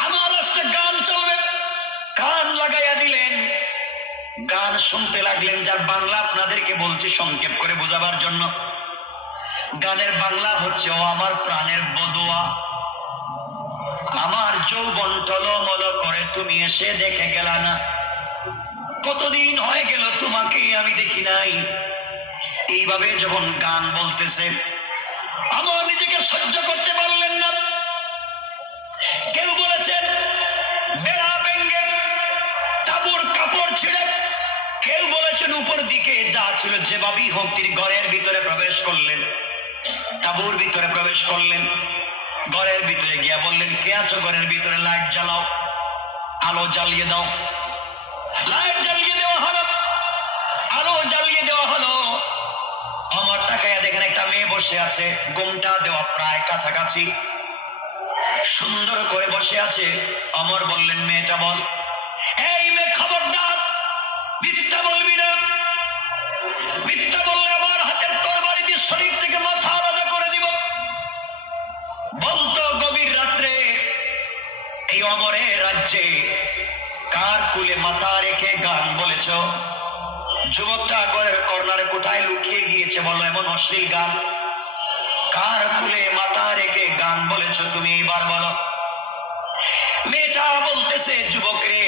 আমার রাষ্ট্রে গান চলবে, গান লাগাইয়া দিলেন, গান শুনতে লাগলেন। যার বাংলা আপনাদেরকে বলছি সংক্ষেপ করে বোঝাবার জন্য। গানের বাংলা হচ্ছে, ও আমার প্রাণের বদুয়া, আমার যৌবন টলমল করে তুমি এসে দেখে গেলা না, কতদিন হয়ে গেল তোমাকে আমি দেখি নাই। এইভাবে যখন গান বলতেছে, আমার নিজেকে সহ্য করতে পারলেন না। কেউ বলেছেন বেড়া ভেঙে, তাঁবুর কাপড় ছিঁড়ে, কেউ বলেছেন উপর দিকে যা ছিল যেভাবেই হোক তিনি ঘরের ভিতরে প্রবেশ করলেন, তাঁবুর ভিতরে প্রবেশ করলেন। ঘরের ভিতরে গিয়া বললেন, কে আছো ঘরের ভিতরে? লাইট জ্বালাও, আলো জ্বালিয়ে দাও। লাইট জ্বালিয়ে দেওয়া হলো, আলো জ্বালিয়ে দেওয়া হলো। আমার তাকাইয়া দেখেন একটা মেয়ে বসে আছে, ঘোমটা দেওয়া প্রায় কাছাকাছি, সুন্দর করে বসে আছে। অমর বললেন, মেয়েটা বল। এই মেয়ে খবরদার, মিথ্যা বলবি না, মিথ্যা বললে আমার হাতের তরবারি দিয়ে শরীর থেকে মাথা আলাদা করে দিব। বলতো গভীর রাত্রে এই অমরের রাজ্যে কার কুলে মাথা রেখে গান বলেছ? যুবকটা ঘরের কর্নারে কোথায় লুকিয়ে গিয়েছে বলো, এমন অশ্লীল গান? কার কুলে মাথা রেখে গান বলেছ তুমি, এবার বলো। মেয়েটা বলতেছে, যুবকরে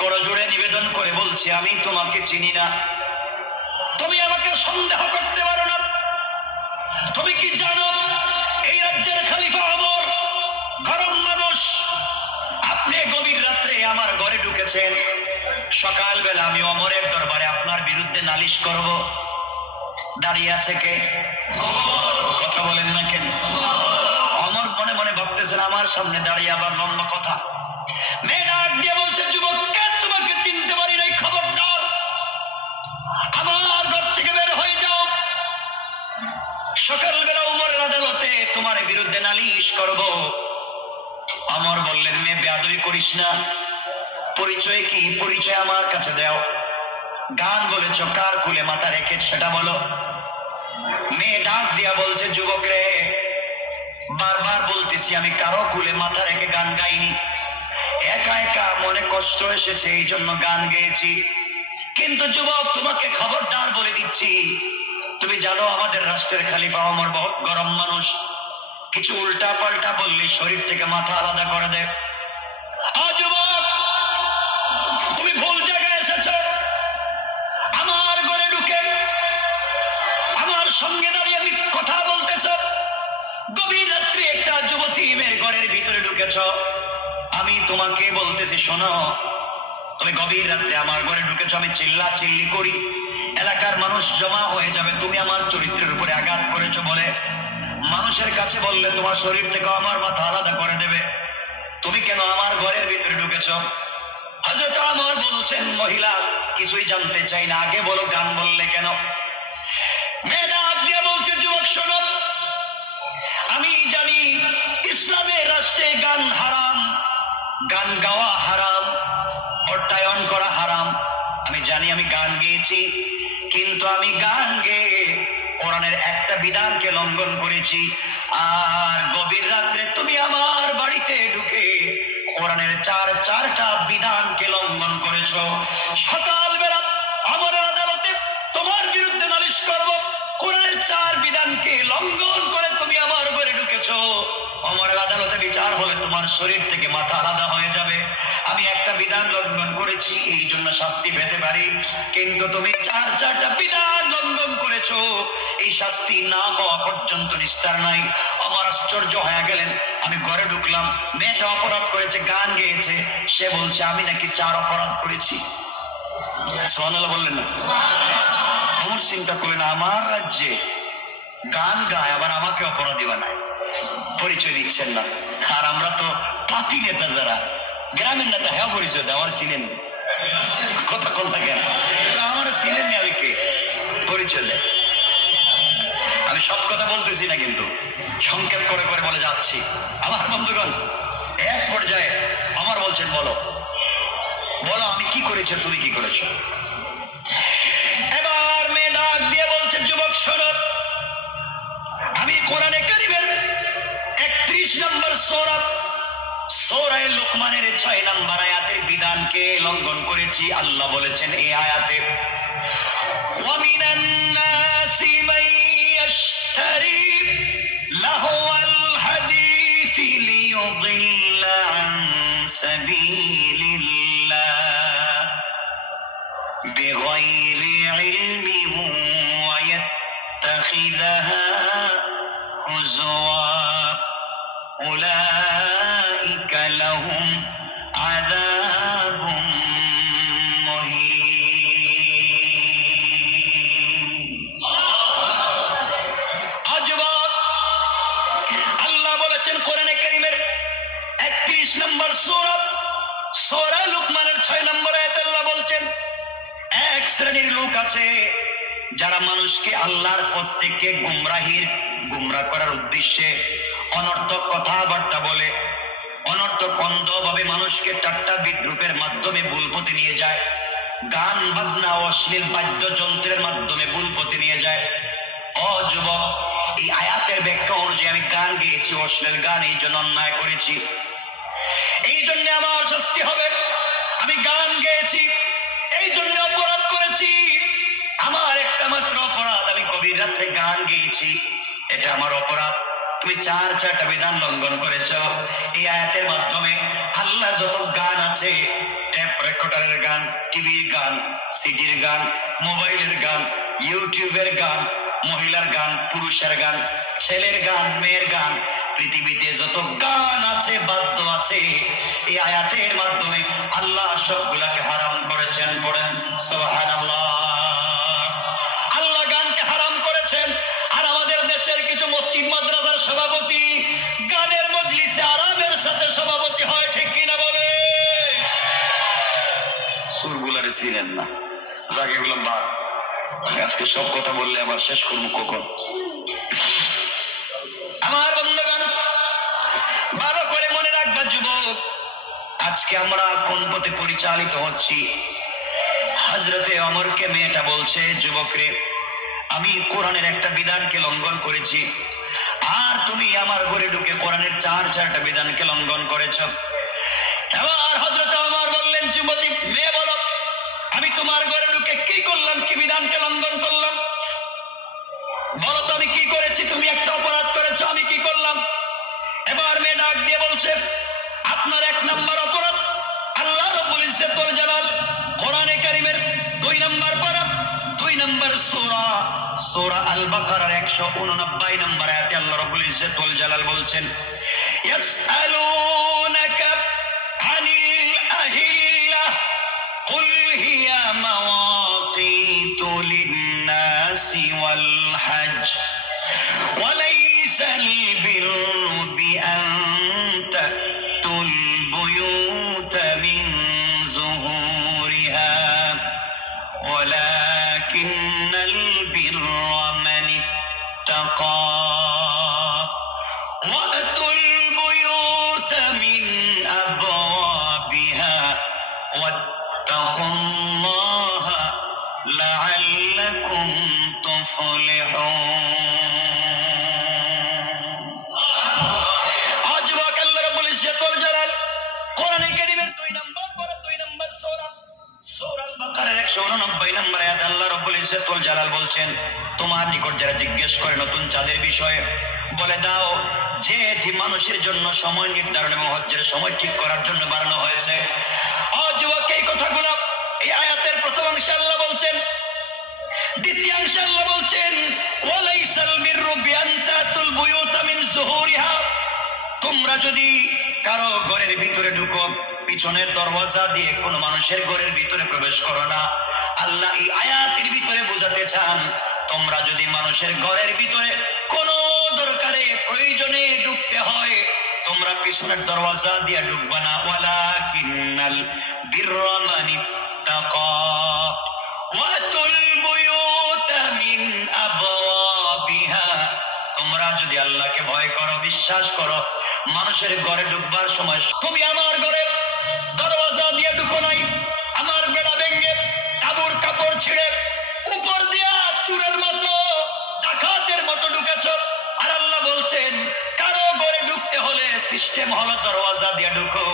করজোড়ে নিবেদন করে বলছে, আমি তোমাকে চিনি না, তুমি আমাকে সন্দেহ করতে পারো না। তুমি কি জানো এই রাজ্যের খলিফা ওমর গরম মানুষ? আপনি গভীর রাত্রে আমার ঘরে ঢুকেছেন, সকালবেলা আমি ওমরের দরবারে আপনার বিরুদ্ধে নালিশ করব। দাঁড়িয়ে আছে কে? কথা বলেন না কেন? ওমর মনে মনে ভাবতেছেন, আমার সামনে দাঁড়িয়ে আবার লম্বা কথা। মেয়ে ডাক দিয়ে বলছে, যুবক, তোমাকে চিনতে পারি নাই, খবরদার আমার ঘর থেকে বের হয়ে যাও। সকালবেলা ওমরের আদালতে তোমার বিরুদ্ধে নালিশ করব। ওমর বললেন, মেয়ে বেয়াদবি করিস না, পরিচয় কি? পরিচয় আমার কাছে দাও। গান বলেছ, কার কুলে মাথা রেখে সেটা বলো। মেয়ে ডাক দিয়া বলছে, যুবক রে, বারবার বলতেছি আমি কারো কুলে মাথা রেখে গান গাইনি, একা একা মনে কষ্ট এসেছে এই জন্য গান গেয়েছি। কিন্তু যুবক, তোমাকে খবরদার বলে দিচ্ছি, তুমি জানো আমাদের রাষ্ট্রের খলিফা ওমর বহুত গরম মানুষ, কিছু উল্টা পাল্টা বললে শরীর থেকে মাথা আলাদা করে দেয়। যুবক, তুমি ভুল জায়গায় এসেছ। আমার ঘরে ঢুকে আমার সঙ্গে দাঁড়িয়ে আমি কথা বলতেছ। গভীর রাত্রি একটা যুবতী মেয়ের ঘরের ভিতরে ঢুকেছ। আমি তোমাকে বলতেছি, শোনো, তুমি গভীর রাত্রে আমার ঘরে ঢুকেছ, আমি চিল্লা চিল্লি করি, এলাকার মানুষ জমা হয়ে যাবে, তুমি আমার চরিত্রের উপরে আঘাত করেছো বলে মানুষের কাছে বললে তোমার শরীর থেকে আমার মাথা আলাদা করে দেবে। তুমি কেন আমার ঘরের ভিতরে ঢুকেছ? হযরত ওমর বলছেন, মহিলা কিছুই জানতে চাই না, আগে বলো গান বললে কেন? মেয়ে ডাক দিয়ে বলছে, যুবক শোনো, আমি জানি ইসলামের রাষ্ট্রে গান হারাম, গান গাওয়া হারাম, অর্থায়ন করা হারাম। আমি জানি, আমি গান গেয়েছি, কিন্তু আমি গান গেয়ে কোরআনের একটা বিধানকে লঙ্ঘন করেছি। আর গভীর রাত্রে তুমি আমার বাড়িতে ঢুকে কোরআনের চারটা বিধানকে লঙ্ঘন করেছ। সকালবেলা আমার আদালতে তোমার বিরুদ্ধে নালিশ করব। কোরআনের 4 বিধানকে লঙ্ঘন করে তুমি আমার ঘরে ঢুকেছ। আমার আদালতে বিচার হলে তোমার শরীর থেকে মাথা আলাদা হয়ে যাবে। আমি একটা বিধান লঙ্ঘন করেছি, এই জন্য শাস্তি পেতে পারি, কিন্তু তুমি 4টা বিধান লঙ্ঘন করেছো, এই শাস্তি না পাওয়া পর্যন্ত নিস্তার নাই। আমার আশ্চর্য হয়ে গেলেন। আমি ঘরে ঢুকলাম, মেয়েটা অপরাধ করেছে, গান গেয়েছে, সে বলছে আমি নাকি 4 অপরাধ করেছি। সুবহানাল্লাহ বললেন না? আমার চিন্তা করলেন, আমার রাজ্যে গান গায়, আবার আমাকে অপরাধী বানায়, পরিচয় দিচ্ছেন না। আর আমরা তো পাতি নেতা, যারা গ্রামের নেতা, হ্যাঁ পরিচয় দেয়, আমার চিনেন কথা কোনটা কেন, আমার চিনেন নি, আমি কে, পরিচয় দেয়। আমি সব কথা বলতেছি না, কিন্তু সংক্ষেপ করে করে বলে যাচ্ছি। আমার বন্ধুগণ, এক পর্যায়ে আমার বলছেন, বলো বলো আমি কি করেছো, তুমি কি করেছো? এবার মেয়ে ডাক দিয়ে বলছে, যুবক শোনো, আমি কোরআনে কারীমের 31 নম্বর সূরা লুকমানের 6 নম্বর আয়াতের বিধানকে লঙ্ঘন করেছি। আল্লাহ বলেছেন এই আয়াতে, ওয়া মিনান নাসি মান ইয়াশতারি লাহওয়াল হাদিসি লিয়ুদিল্লা আন সাবিলিল্লাহ বিগাইরি ইলমিন ওয়া ইয়াত্তাখিযাহা হুজওয়া উলাইকা লাহুম আযাবুম মুহিন। যুবক, আল্লাহ বলেছেন কোরআনে কারীমের 31 নম্বর সূরা লুকমানের 6 নম্বর আয়াতে আল্লাহ বলছেন, এক শ্রেণীর লোক আছে যারা মানুষকে আল্লাহর পথ থেকে গুমরাহ করার উদ্দেশ্যে অনর্থক কথাবার্তা বলে, অনর্থক অন্ধভাবে মানুষকে ঠাট্টা বিদ্রুপের মাধ্যমে ভুল পথে নিয়ে যায়, গান বাজনা ও অশ্লীল বাদ্যযন্ত্রের মাধ্যমে ভুল পথে নিয়ে যায়। ও যুবক, এই আয়াতের ব্যাখ্যা অনুযায়ী আমি গান গেয়েছি, অশ্লীল গান, এই জন্য অন্যায় করেছি, এই জন্য আমার শাস্তি হবে। আমি গান গেয়েছি, এই জন্য অপরাধ করেছি। আমার একটা মাত্র অপরাধ, আমি গভীর রাত্রে গান গেয়েছি, এটা আমার অপরাধ। তুমি 4টা বিধান লঙ্ঘন করেছ। এই আয়াতের মাধ্যমে আল্লাহ যত গান আছে, ট্যাপ রেকর্ডারের গান, টিভির গান, সিডির গান, মোবাইলের গান, ইউটিউবের গান, মহিলার গান, পুরুষের গান, ছেলের গান, মেয়ের গান, পৃথিবীতে যত গান আছে, বাদ্য আছে, এই আয়াতের মাধ্যমে আল্লাহ সবগুলাকে হারাম করেছেন। পড়েন সুবহানাল্লাহ। আল্লাহ গানকে হারাম করেছেন। আর আমাদের দেশের কিছু মসজিদ মাদ্রাসার সভাপতি গানের মজলিসে আরামের সাথে সভাপতি হয়, ঠিক কিনা বলে? সুরগুলারে চিনেন না, যাকে বললাম বাদ, আজকে সব কথা বললে আবার শেষ করবো কখন? আমার বন্ধুগণ, ভালো করে মনে রাখবা যুবক, আজকে আমরা কোন পথে পরিচালিত হচ্ছি? হযরতে ওমরকে মেয়েটা বলছে, যুবক রে, আমি কোরআনের একটা বিধানকে লঙ্ঘন করেছি, আর তুমি আমার ঘরে ঢুকে কোরআনের 4টা বিধানকে লঙ্ঘন করেছ। এবার হযরতে ওমর বললেন, যুবতী মেয়ে বলো, আমি তোমার ঘরে ঢুকে কি করলাম, কি বিধানকে লঙ্ঘন করলাম? বলো তো আমি কি করেছি? তুমি একটা অপরাধ করেছো, আমি কি করলাম? বলছে আপনার 1 নম্বর অপরাধ আল্লাহ রাব্বুল ইজ্জত ওয়াল জালাল কোরআনে কারীমের 2 নম্বর পারা 2 নম্বর সূরা সূরা আল বাকারার 189 নম্বর আয়াতে আল্লাহ রাব্বুল ইজ্জত ওয়াল জালাল বলছেন ইয়াসআলুনাকা আনিল আহিল্লাহ কুল হিয়া মাওয়াকিতু লিন-নাসি ওয়াল হজ ওয়ালাইসাল বিররু বিআন তা'তুল বুয়ুতা মিন যুহুরিহা ওয়ালাকিন্নাল বিররা মান ইত্তাকা ওয়া'তুল বুয়ুতা মিন আবওয়াবিহা ওয়াত্তাকুল্লাহা লাআল্লাকুম তুফলিহুন। কোরআনে কারীমের 2 নম্বর পরে 2 নম্বর সূরা সূরা আল বাকারার 189 নম্বর আয়াতে আল্লাহ রাব্বুল ইজ্জত ওয়াল জালাল বলছেন তোমার নিকট যারা জিজ্ঞেস করে নতুন চাঁদের বিষয়ে বলে দাও যে এটি মানুষের জন্য সময় নির্ধারণ এবং হজ্জের সময় ঠিক করার জন্য বানানো হয়েছে। যুবক এই কথাগুলো এই আয়াতের প্রথম অংশে আল্লাহ বলছেন, দ্বিতীয় অংশে আল্লাহ বলছেন ওয়ালাইসাল বিররু বিআন তা'তুল বুয়ুতা মিন যুহুরিহা তোমরা যদি কারো ঘরের ভিতরে ঢুকো পিছনের দরওয়াজা দিয়ে কোন মানুষের ঘরের ভিতরে প্রবেশ করো না। আল্লাহ এই আয়াতের ভিতরে বোঝাতে চান তোমরা যদি মানুষের ঘরের ভিতরে কোন দরকারে প্রয়োজনে ঢুকতে হয় তোমরা পিছনের দরওয়াজা দিয়ে ঢুকবা না। ওয়ালাকিন্নাল বিররা মান ইত্তাকা ওয়া'তুল বুয়ুতা মিন আবওয়াবিহা তোমরা যদি আল্লাহকে ভয় করো বিশ্বাস করো মানুষের ঘরে ঢুকবার সময় তুমি আমার ঘরে দরওয়াজা দিয়ে ঢুকো নাই, আমার বেড়া ভেঙে তাঁবুর কাপড় ছিঁড়ে উপর দিয়া চুরের মতো ডাকাতের মতো ঢুকেছো। আর আল্লাহ বলছেন কারো ঘরে ঢুকতে হলে সিস্টেম হলো দরওয়াজা দিয়ে ঢুকো,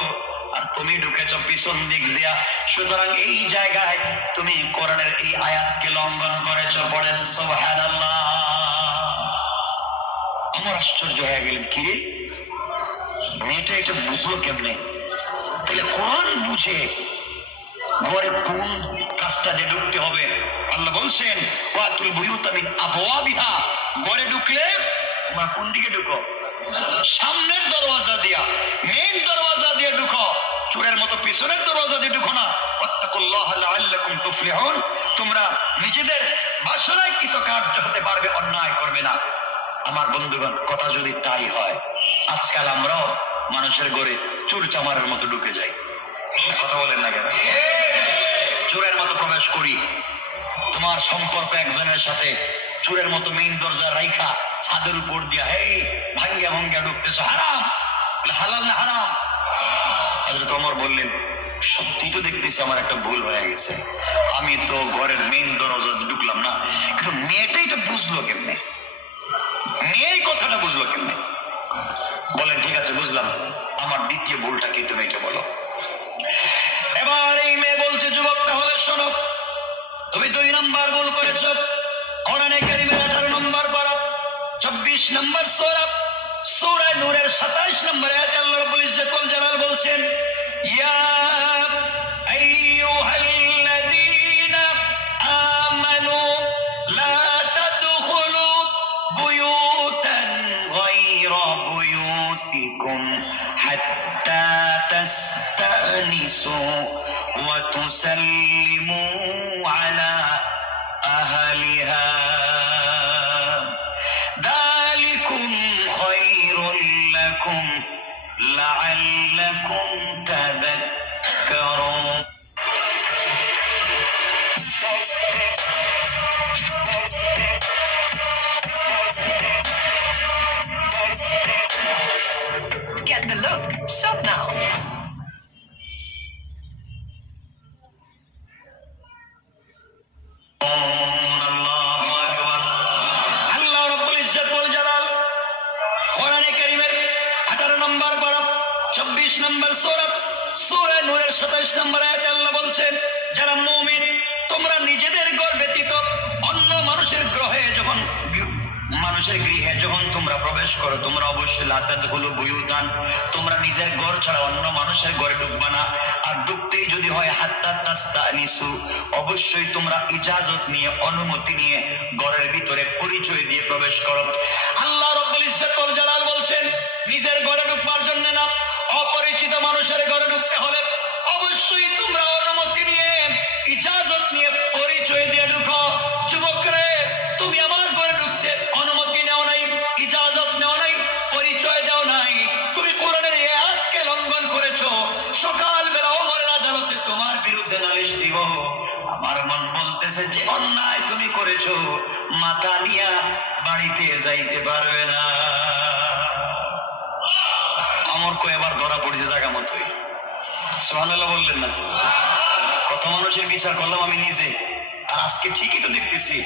আর তুমি ঢুকেছো পিছন দিক দিয়া। সুতরাং এই জায়গায় তুমি কোরআনের এই আয়াতকে লঙ্ঘন করেছো। পড়েন সুবহানাল্লাহ। আমার আশ্চর্য হয়ে গেলেন কিরে মেয়েটা এটা বুঝলো কেমনে? তাহলে কোরআন বুঝে ঘরে কোন রাস্তা দিয়ে ঢুকতে হবে। আল্লাহ বলছেন ওয়াতুল বুয়ুতা মিন আবওয়াবিহা ঘরে ঢুকলে তোমরা কোন দিকে ঢুকো? সামনের দরওয়াজা দিয়া, মেইন দরওয়াজা দিয়ে ঢুকো, চোরের মতো পিছনের দরওয়াজা দিয়ে ঢুকো না। ওয়াত্তাকুল্লাহা লাআল্লাকুম তুফলিহুন তোমরা নিজেদের বাসনায় কৃতকার্য হতে পারবে, অন্যায় করবে না। আমার বন্ধুগণ কথা যদি তাই হয় আজকাল আমরাও মানুষের ঘরে চোর চামারের মতো ঢুকে যাই, কথা বলেন না কেন? চোরের মতো প্রবেশ করি। তোমার সম্পর্ক একজনের সাথে চোরের মতো মেইন দরজা রাইখা ছাদের উপর দিয়া এই ভাঙ্গা ভাঙ্গা ঢুকতেছ, হারাম। হালাল না হারাম? হযরত ওমর বললেন সত্যি তো দেখতেছি আমার একটা ভুল হয়ে গেছে, আমি তো ঘরের মেইন দরজা ঢুকলাম না। কিন্তু মেয়েটা এটা বুঝলো কেমনে? এই কথাটা বুঝলো কেমনে? বলেন ঠিক আছে বুঝলাম, আমার দ্বিতীয় ভুলটা কি তুমি এটা বলো। এবার এই মেয়ে বলছে যুবক তাহলে শোনো তুমি 2 নম্বর ভুল করেছো। কোরআনে কারীমের 18 নম্বর পারা 24 নম্বর সূরা সূরা নূরের 27 নম্বর আয়াতে আল্লাহ রাব্বুল ইজ্জত ওয়াল জালাল বলছেন ইয়া আইয়ুহাল্লাযীনা আমানু লা তাদখুলু বুয়ুতান গায়রা বুয়ুতিকুম হাত্তা তাস্তানিসু ওয়া তুসাল্লিমু আলা আহলিহা যালিকুম খায়রুল লাকুম লাআল্লাকুম তাযাক্কারুন। Get the look. Shop now. আল্লাহ রাব্বুল ইজ্জত ওয়াল জালাল কোরআনে কারীমের 18 নম্বর পারা 24 নম্বর সূরা সূরা নূরের 27 নম্বর আয়াতে আল্লাহ বলছেন যারা মুমিন তোমরা নিজেদের ঘর ব্যতীত অন্য মানুষের গৃহে যখন তোমরা প্রবেশ করো তোমরা অবশ্যই লা তাদখুলু বুয়ুতান তোমরা নিজের ঘর ছাড়া অন্য মানুষের ঘরে ঢুকবা না। আর ঢুকতেই যদি হয় হাত্তা তাস্তানিসু, অবশ্যই তোমরা ইজাজত নিয়ে, অনুমতি নিয়ে ঘরের ভিতরে পরিচয় দিয়ে প্রবেশ করো। আল্লাহ রাব্বুল ইজ্জত ওয়াল জালাল বলছেন নিজের ঘরে ঢুকবার জন্য না, অপরিচিত মানুষের ঘরে ঢুকতে হলে অবশ্যই তোমরা অনুমতি নিয়ে, ইজাজত নিয়ে, পরিচয় দিয়ে ঢুকো। যুবকরে, তুমি আমার ঘরে ঢুকতে অনুমতি নেও নাই, ইজাজত নেও নাই, পরিচয় দাও নাই, তুমি কোরআনের এই আয়াতকে লঙ্ঘন করেছো। সকালবেলা ওমরের আদালতে তোমার বিরুদ্ধে নালিশ দিব। আমার মন বলতেছে যে অন্যায় তুমি করেছো, মাথা নিয়া বাড়িতে যাইতে পারবে না। আমার কো এবার ধরা পড়েছে জায়গা মতোই। সুবহানাল্লাহ বললেন না? কত মানুষের বিচার করলাম আমি নিজে, আর আজকে ঠিকই তো দেখতেছি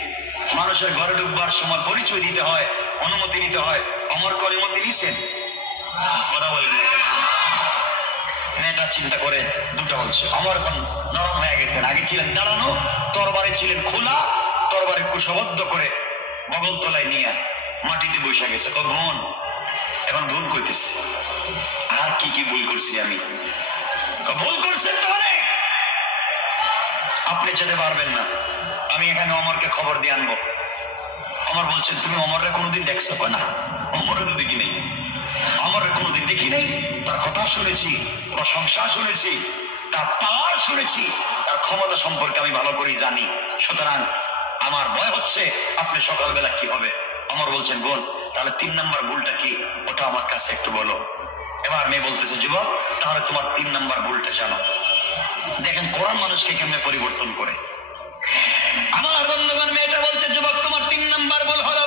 মানুষের ঘরে ঢুকবার সময় পরিচয় দিতে হয়, অনুমতি নিতে হয়। আমার অনুমতি নিছেন? কথা বলেন না। মেয়েটা চিন্তা করে দুটো বলছে, আমার এখন নরম হয়ে গেছেন। আগে ছিলেন দাঁড়ানো, তরবারে ছিলেন খোলা, তরবারে কুশবদ্ধ করে বগল তলায় নিয়ে মাটিতে বসে গেছে। বোন, এখন ভুল করতেছি। আর কি কি ভুল করছি আমি? ভুল করছেন তো অনেক, আপনি যেতে পারবেন না। আমি এখানে অমরকে খবর দিয়ে আনবো। অমর বলছেন তুমি অমররে কোনোদিন দেখছো? না, অমরে তো দেখি নেই, অমরের কোনোদিন দেখি নেই। তার কথা শুনেছি, প্রশংসা শুনেছি, তার পাওয়ার শুনেছি, তার ক্ষমতা সম্পর্কে আমি ভালো করেই জানি। সুতরাং আমার ভয় হচ্ছে আপনি সকালবেলা কি হবে। অমর বলছেন বোন, তাহলে 3 নাম্বার ভুলটা কি, ওটা আমার কাছে একটু বলো। এবার মেয়ে বলতেছে যুবক, তাহলে তোমার 3 নাম্বার ভুলটা জানো। দেখেন কোরআন মানুষকে কেমনে পরিবর্তন করে। আমার বন্ধুগণ, মেয়েটা বলছে যুবক তোমার 3 নাম্বার ভুল হলো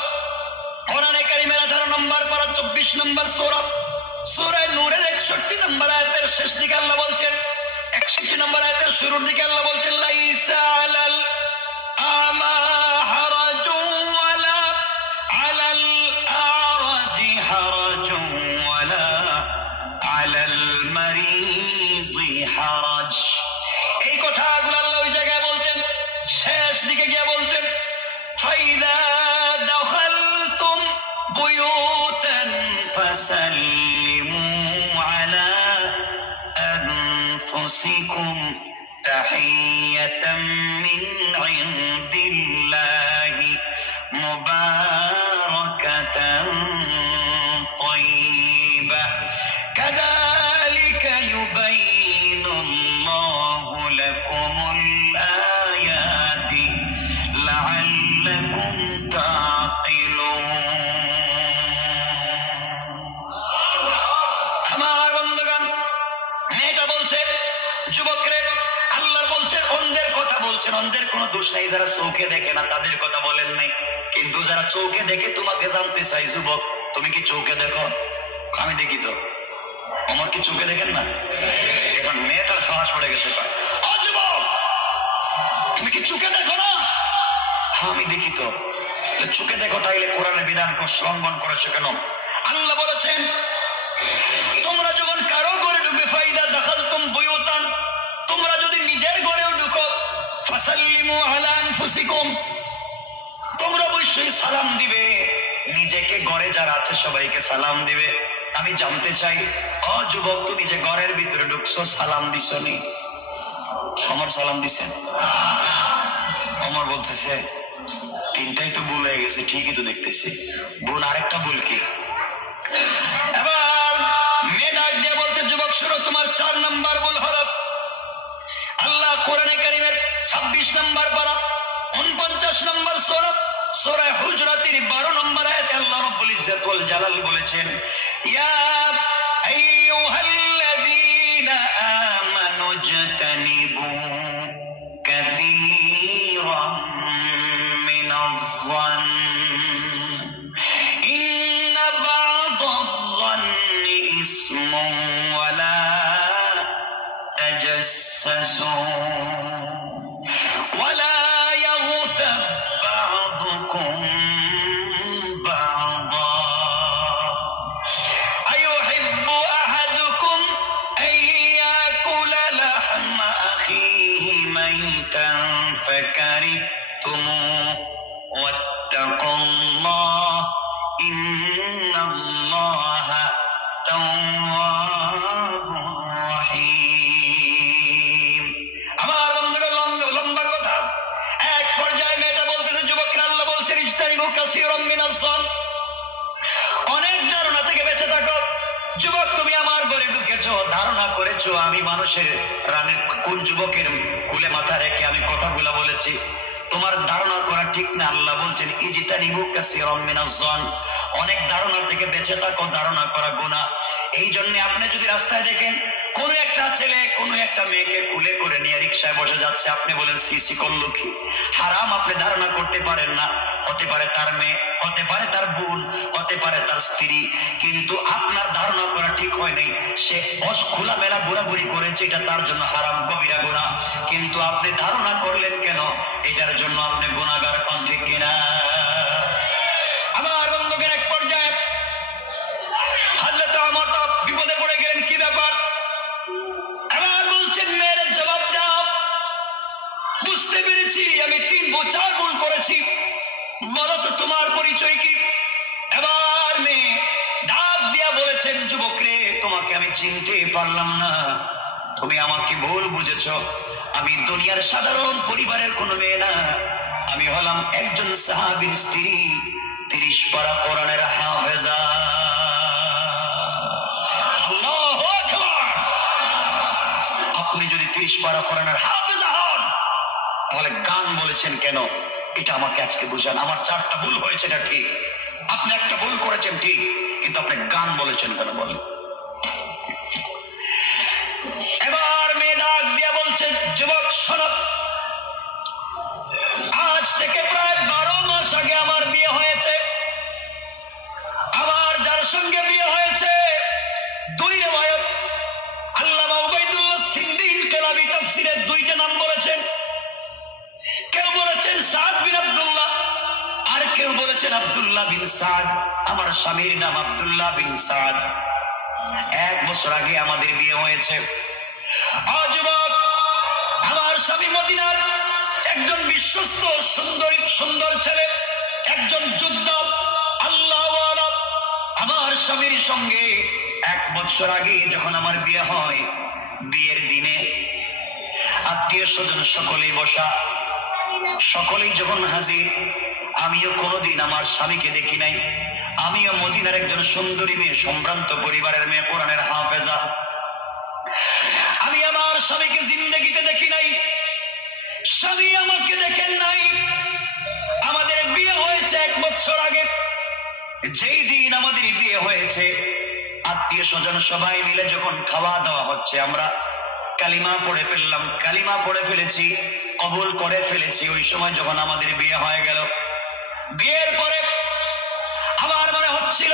কোরআনে কারিমের 18 নম্বর পারা 24 নম্বর সূরা, সূরা নূরের 61 নম্বর আয়াতের শেষ দিকে আল্লাহ বলছেন, 61 নম্বর আয়াতের শুরুর দিকে আল্লাহ বলছেন লাইসা আলাল আমা হারাজুন ওয়ালা আলাল আরাজি হারাজুন ওয়ালা আলাল মারিদি হারাজ। এই কথাগুলো আল্লাহ ওই জায়গায় বলছেন, শেষ দিকে গিয়ে বলছেন ফাইদা দাখালতুম বুয়ুতান ফাসাল্লিমু আলা আনফুসিকুম তাহিয়াতাম মিন ইনদিল্লাহি মুবারাকাতান তাইয়্যিবা কাযালিকা ইউবাইয়িনুল্লাহু লাকুমুল আয়াতি লাআল্লাকুম তাকিলুন। আমার বন্ধুগণ, মেয়েটা বলছে যুবকরে আল্লাহর বলছেন অন্ধের কথা বলছেন, অন্ধের কোনো দোষ নাই। যারা চোখে দেখে না তাদের কথা বলেন নাই, কিন্তু যারা চোখে দেখে তোমাকে জানতে চাই যুবক, তুমি কি চোখে দেখো? আমি দেখি তো। আমার কি চোখে দেখেন না? এখন মেয়েটার সাহস পড়ে গেছে, ও যুবক তুমি কি চোখে দেখো না? আমি দেখি তো। চোখে দেখো, তাইলে কোরআনের বিধান লঙ্ঘন করেছো কেন? আল্লাহ বলেছেন তোমরা যখন কারো ঘরে ঢুকবে ফাইদা দাখালতুম বুয়ুতান, তোমরা যদি নিজের ঘরেও ঢুকো ফাসাল্লিমু আলা আনফুসিকুম, তোমরা অবশ্যই সালাম দিবে। নিজেকে ঘরে যারা আছে সবাইকে সালাম দিবে। আমি জানতে চাই ও যুবক, তুমি যে ঘরের ভিতরে ঢুকছো সালাম দিছো নি? আমার সালাম দিছেন? আমার বলতেছে 3টাই তো ভুল হয়ে গেছে। ঠিকই তো দেখতেছি। বোন আরেকটা ভুল কি? এবার মেয়ে ডাক দিয়ে বলছে যুবক শুনো, তোমার 4 নাম্বার ভুল হলো আল্লাহ কোরআনে কারিমের 26 নাম্বার পারা 49 নাম্বার সূরা, সূরা হুজরাতের 12 নম্বর আয়াতে আল্লাহ রাব্বুল ইজ্জত ওয়াল জালাল বলেছেন ইয়া আইয়ুহাল্লাযীনা আমানু ইজতানিবু কাসীরাম মিনাজ-যন্ন ইন্না বা'দায-যন্নি ইসমুন ওয়া লা তাজাসসু ওয়া লা ইয়াগতাব বা'দুকুম বা'দা আইয়ুহিব্বু আহাদুকুম আন ইয়াকুলা লাহমা আখিহি মাইতান ফাকারিহতুমুহু ওয়াত্তাকুল্লাহ ইন্নাল্লাহা তাওয়াবুর কাসীরাম মিনাজ যান, অনেক ধারণা থেকে বেঁচে থাকো। যুবক, তুমি আমার ঘরে ঢুকেছ, ধারণা করেছো আমি মানুষের রানের কোন যুবকের কুলে মাথা রেখে আমি কথাগুলা বলেছি। তোমার ধারণা করা ঠিক না। আল্লাহ বলছেন ইজতানিবু কাসীরাম মিনাজ যান, অনেক ধারণা থেকে বেঁচে থাকো, ধারণা করা গুনাহ। এই জন্য আপনি যদি রাস্তায় দেখেন কোন একটা ছেলে কোন একটা মেয়েকে কুলে করে নিয়ে রিকশায় বসে যাচ্ছে, আপনি বলেন সিসি করলো কি? হারাম আপনি ধারণা করতে পারেন না। হতে পারে তার মেয়ে, হতে পারে তার বোন, হতে পারে তার স্ত্রী, কিন্তু আপনার ধারণা করা ঠিক হয় নাই। সে খোলা মেলা ঘোরাঘুরি করেছে, এটা তার জন্য হারাম, কবিরা গুনাহ। কিন্তু আপনি ধারণা করলেন কেন? এটার জন্য আপনি গুনাহগার, কোন ঠিক কিনা? আমার বন্ধুকে এক পর্যায়ে হযরত ওমর তো বিপদে পড়ে গেলেন, কি ব্যাপার? আমার বলছেন মেয়ের জবাব দাও। বুঝতে পেরেছি আমি 3-4 ভুল করেছি, বলো তো তোমার পরিচয় কি? এবার মেয়ে ডাক দিয়া বলেছেন, যুবক রে, তোমাকে আমি চিনতে পারলাম না, তুমি আমাকে ভুল বুঝেছ। আমি দুনিয়ার সাধারণ পরিবারের কোন মেয়ে না, আমি হলাম একজন সাহাবীর স্ত্রী, 30 পারা কোরআনের হাফেজা। আল্লাহু আকবার। আপনি যদি 30 পারা কোরআনের হাফেজা হন, তাহলে গান বলেছেন কেন? এটা আমাকে আজকে বুঝান। আমার 4টা ভুল হয়েছে, এটা ঠিক। আপনি একটা ভুল করেছেন ঠিক, কিন্তু আপনি গান বলেছেন কেন বলেন? এবার মেয়ে ডাক দিয়া বলছে, যুবক শোনো, আজ থেকে প্রায় 12 মাস আগে আমার বিয়ে হয়েছে। আমার যার সঙ্গে বিয়ে হয়েছে 2 রিওয়ায়াত, আল্লামা উবাইদুল্লাহ সিন্দি ইনকিলাবী তাফসীরে 2টা নাম বলেছেন। কেউ বলেছেন সাদ বিন আব্দুল্লাহ, আর কেউ বলেছেন আব্দুল্লাহ বিন সাদ। আমার স্বামীর নাম আব্দুল্লাহ বিন সাদ। 1 বছর আগে আমাদের বিয়ে হয়েছে। যুবক, আমার স্বামী মদিনার একজন বিশ্বস্ত সুন্দর ছেলে, একজন যোদ্ধা, আল্লাহওয়ালা। আমার স্বামীর সঙ্গে 1 বছর আগে যখন আমার বিয়ে হয়, বিয়ের দিনে আত্মীয় স্বজন সকলেই বসা, সকলেই যখন হাজির, আমিও কোনোদিন আমার স্বামীকে দেখি নাই। আমিও মদিনার একজন সুন্দরী মেয়ে, সম্ভ্রান্ত পরিবারের মেয়ে, কোরআনের হাফেজা। আমি আমার স্বামীকে জিন্দেগিতে দেখি নাই, স্বামী আমাকে দেখেন নাই। আমাদের বিয়ে হয়েছে 1 বছর আগে। যেই দিন আমাদের বিয়ে হয়েছে, আত্মীয় স্বজন সবাই মিলে যখন খাওয়া দাওয়া হচ্ছে, আমরা কালিমা পড়ে ফেললাম, কালিমা পড়ে ফেলেছি, কবুল করে ফেলেছি। ওই সময় যখন আমাদের বিয়ে হয়ে গেল, বিয়ের পরে আমার মনে হচ্ছিল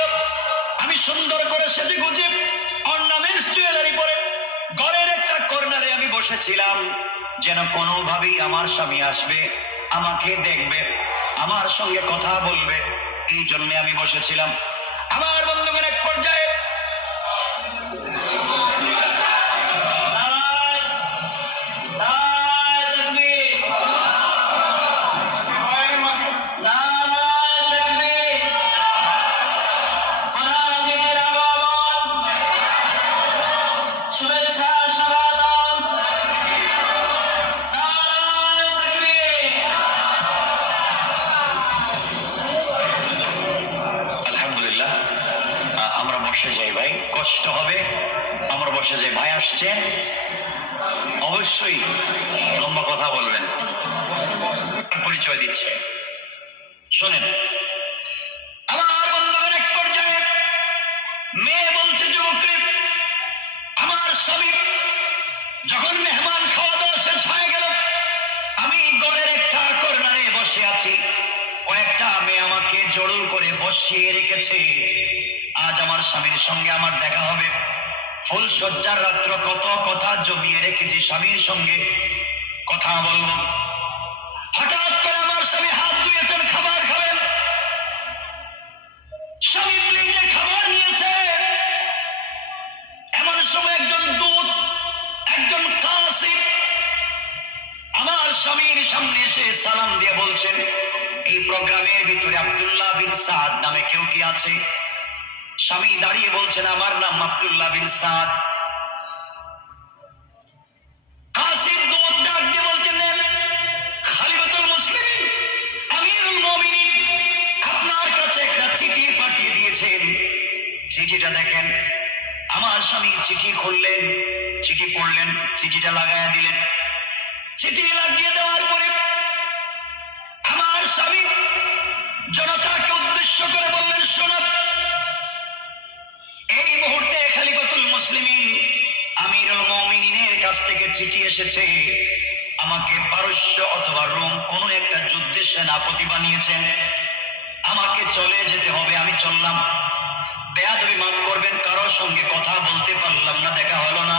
আমি সুন্দর করে সেজে গুজে অর্নামেন্টস জুয়েলারি পরে ঘরের একটা কর্নারে আমি বসেছিলাম, যেন কোনোভাবেই আমার স্বামী আসবে, আমাকে দেখবে, আমার সঙ্গে কথা বলবে, এই জন্য আমি বসেছিলাম। আমার বন্ধুগণ, এক পর্যায়ে কষ্ট হবে, আমরা বসে যাই। ভাই আসছেন, অবশ্যই লম্বা কথা বলবেন, পরিচয় দিচ্ছে। শোনেন, আমার বন্ধুগণ, এক পর্যায়ে মেয়ে বলছে, যুবককে, আমার স্বামী যখন মেহমান খাওয়া দাওয়া শেষ হয়ে গেল, আমি ঘরের একটা কর্নারে বসে আছি, কয়েকটা মেয়ে আমাকে জড়ো করে বসিয়ে রেখেছে। আজ আমার স্বামীর সঙ্গে আমার দেখা হবে, ফুল সজ্জার রাত্র, কত কথা জমিয়ে রেখেছি, স্বামীর সঙ্গে কথা বলবো। হঠাৎ করে আমার স্বামী হাত ধুয়েছেন, খাবার খাবেন, স্বামী প্লেটে খাবার নিয়েছে। এমন সময় একজন দূত, একজন কাসিম আমার স্বামীর সামনে এসে সালাম দিয়ে বলছেন, এই প্রোগ্রামের ভিতরে আব্দুল্লাহ বিন সাদ নামে কেউ কি আছে? স্বামী দাঁড়িয়ে বলছেন, আমার নাম আব্দুল্লাহ বিন সাদ। কাসিম দূত ডাক দিয়ে বলছেন, খলিফাতুল মুসলিমিন, আমিরুল মুমিনিন, আপনার স্বামী চিঠি খুললেন, চিঠি পড়লেন, চিঠিটা লাগাইয়া দিলেন। চিঠি লাগিয়ে দেওয়ার পরে আমার স্বামী জনতাকে উদ্দেশ্য করে বললেন, শোনো, এই মুহূর্তে খলিফাতুল মুসলিমিন আমিরুল মুমিনিনের কাছ থেকে চিঠি এসেছে। আমাকে পারস্য অথবা রোম কোন একটা যুদ্ধের সেনাপতি বানিয়েছেন, আমাকে চলে যেতে হবে। আমি চললাম। বেয়াদবি মাফ করবেন, কারোর সঙ্গে কথা বলতে পারলাম না, দেখা হলো না।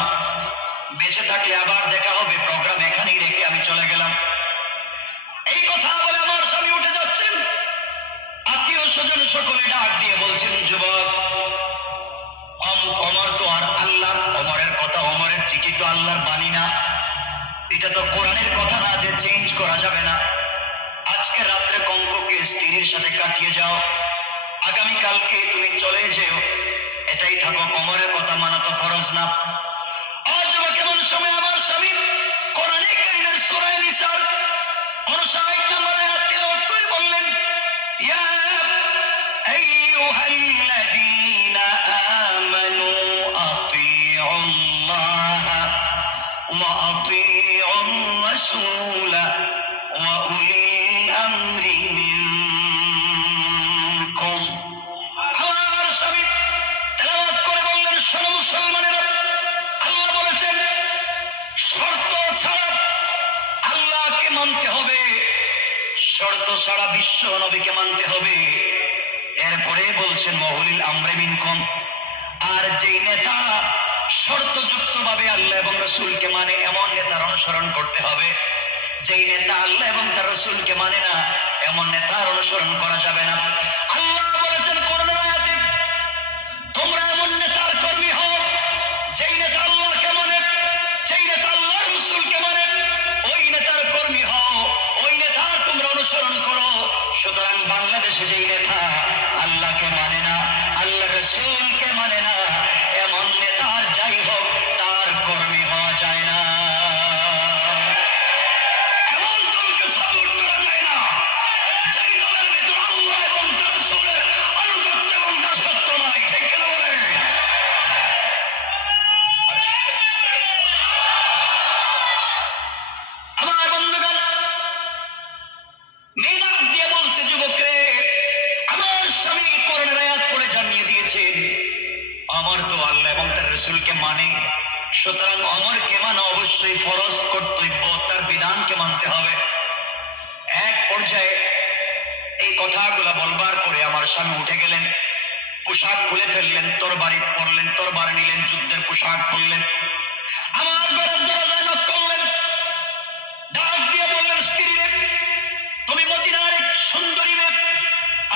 বেঁচে থাকলে আবার দেখা হবে, প্রোগ্রাম এখানেই রেখে আমি চলে গেলাম। এই কথা বলে আমার স্বামী উঠে যাচ্ছেন। আত্মীয় স্বজন সকলে ডাক দিয়ে বলছেন, যুবক, অমর তো আর আল্লাহর, অমরের কথা, অমরের চিঠি তো আল্লাহর বাণী না, এটা তো কোরআনের কথা না যে চেঞ্জ করা যাবে না। আজকে রাত্রে কমপক্ষে স্ত্রীর সাথে কাটিয়ে যাও, আগামীকালকে তুমি চলে যেও, এটাই থাকো, অমরের কথা মানা তো ফরজ না। আর যুবক এমন সময় আমার স্বামী কোরআনে কারীমের সূরা নিসার 59 নম্বর আয়াত তিলাওয়াত করে বললেন, ইয়া আইয়ুহাল্লাযীনা আমানু আতিউল্লাহ ওয়া আতিউর রাসূল ওয়া উলিল আমরি মিনকুম। আমার স্বামী তেলাওয়াত করে বললেন, শোনো মুসলমানেরা, আল্লাহ বলেছেন শর্ত ছাড়া আল্লাহকে মানতে হবে, শর্ত ছাড়া বিশ্ব নবীকে মানতে হবে। এরপরে বলছেন ওয়াউলিল আমরি মিনকুম, আর যেই নেতা শর্তযুক্ত ভাবে আল্লাহ এবং রাসূলকে মানে এমন নেতার অনুসরণ করতে হবে। যেই নেতা আল্লাহ এবং তার রাসূলকে মানে না, এমন নেতার অনুসরণ করা যাবে না। আল্লাহ বলেছেন কোরআনের আয়াতে, তোমরা এমন নেতার কর্মী হও যেই নেতা আল্লাহকে মানে, যেই নেতা আল্লাহর রাসূলকে মানে, ওই নেতার কর্মী হও, ওই নেতার তোমরা অনুসরণ করো। সুতরাং বাংলাদেশে যেই নেতা আল্লাহকে মানে না, আল্লাহ রাসূলকে মানে না, এমন নেতার যাই হোক তার কর্মী হওয়া যায় না, এমন দলকে সাপোর্ট করা যায় না যেই দলের ভিতর আল্লাহ এবং তার রাসূলের আনুগত্য এবং দাসত্ব নাই। ঠিক কিনা বলে? আমার বন্ধুগণ, মেয়েদার দিয়ে বলছে, যুবকরে, আমার স্বামী কোরআনের আয়াত পড়ে জানিয়ে দিয়েছেন আমার তো আল্লাহ এবং তার রাসূলকে মানে, সুতরাং অমরকে মানা অবশ্যই ফরজ কর্তব্য, তার বিধানকে মানতে হবে। এক পর্যায়ে এই কথাগুলা বলবার পরে আমার স্বামী উঠে গেলেন, পোশাক খুলে ফেললেন, তরবারি পরলেন, তরবার নিলেন, যুদ্ধের পোশাক পরলেন, আমার ঘরের দরজায় নক করলেন, ডাক দিয়ে বললেন, স্ত্রী রে, তুমি মদিনার এক সুন্দরী মেয়ে,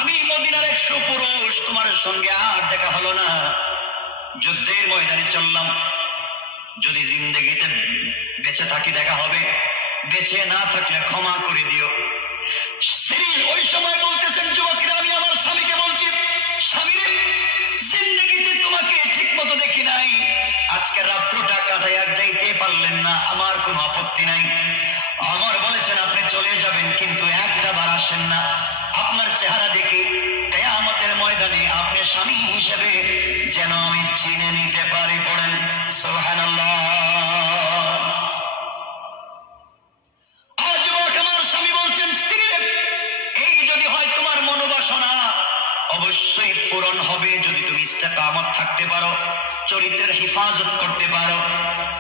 আমি মদিনার এক সুপুরুষ, তোমার সঙ্গে আর দেখা হলো না, যুদ্ধের ময়দানে চললাম, যদি জিন্দেগিতে বেঁচে থাকি দেখা হবে, বেঁচে না থাকলে ক্ষমা করে দিও। স্ত্রী ওই সময় বলতেছেন, যুবকেরা, আমি আমার স্বামীকে বলছি, স্বামী রে, জিন্দেগিতে তোমাকে ঠিক মতো দেখি নাই, আজকে রাত্রটা কাটাইয়া যাইতে পারলেন না, আমার কোনো আপত্তি নাই। আমার বলেছেন আপনি চলে যাবেন, কিন্তু একটা বার আসেন না, আপনার চেহারা দেখে কিয়ামতের ময়দানে আপনি স্বামী হিসেবে যেন আমি চিনে নিতে পারি। পড়েন সুবহানাল্লাহ। আজ আমার স্বামী বলছেন, স্ত্রী রে, এই যদি হয় তোমার মনোবাসনা অবশ্যই পূরণ হবে যদি তুমি ইস্তেকামত থাকতে পারো, চরিত্রের হেফাজত করতে পারো,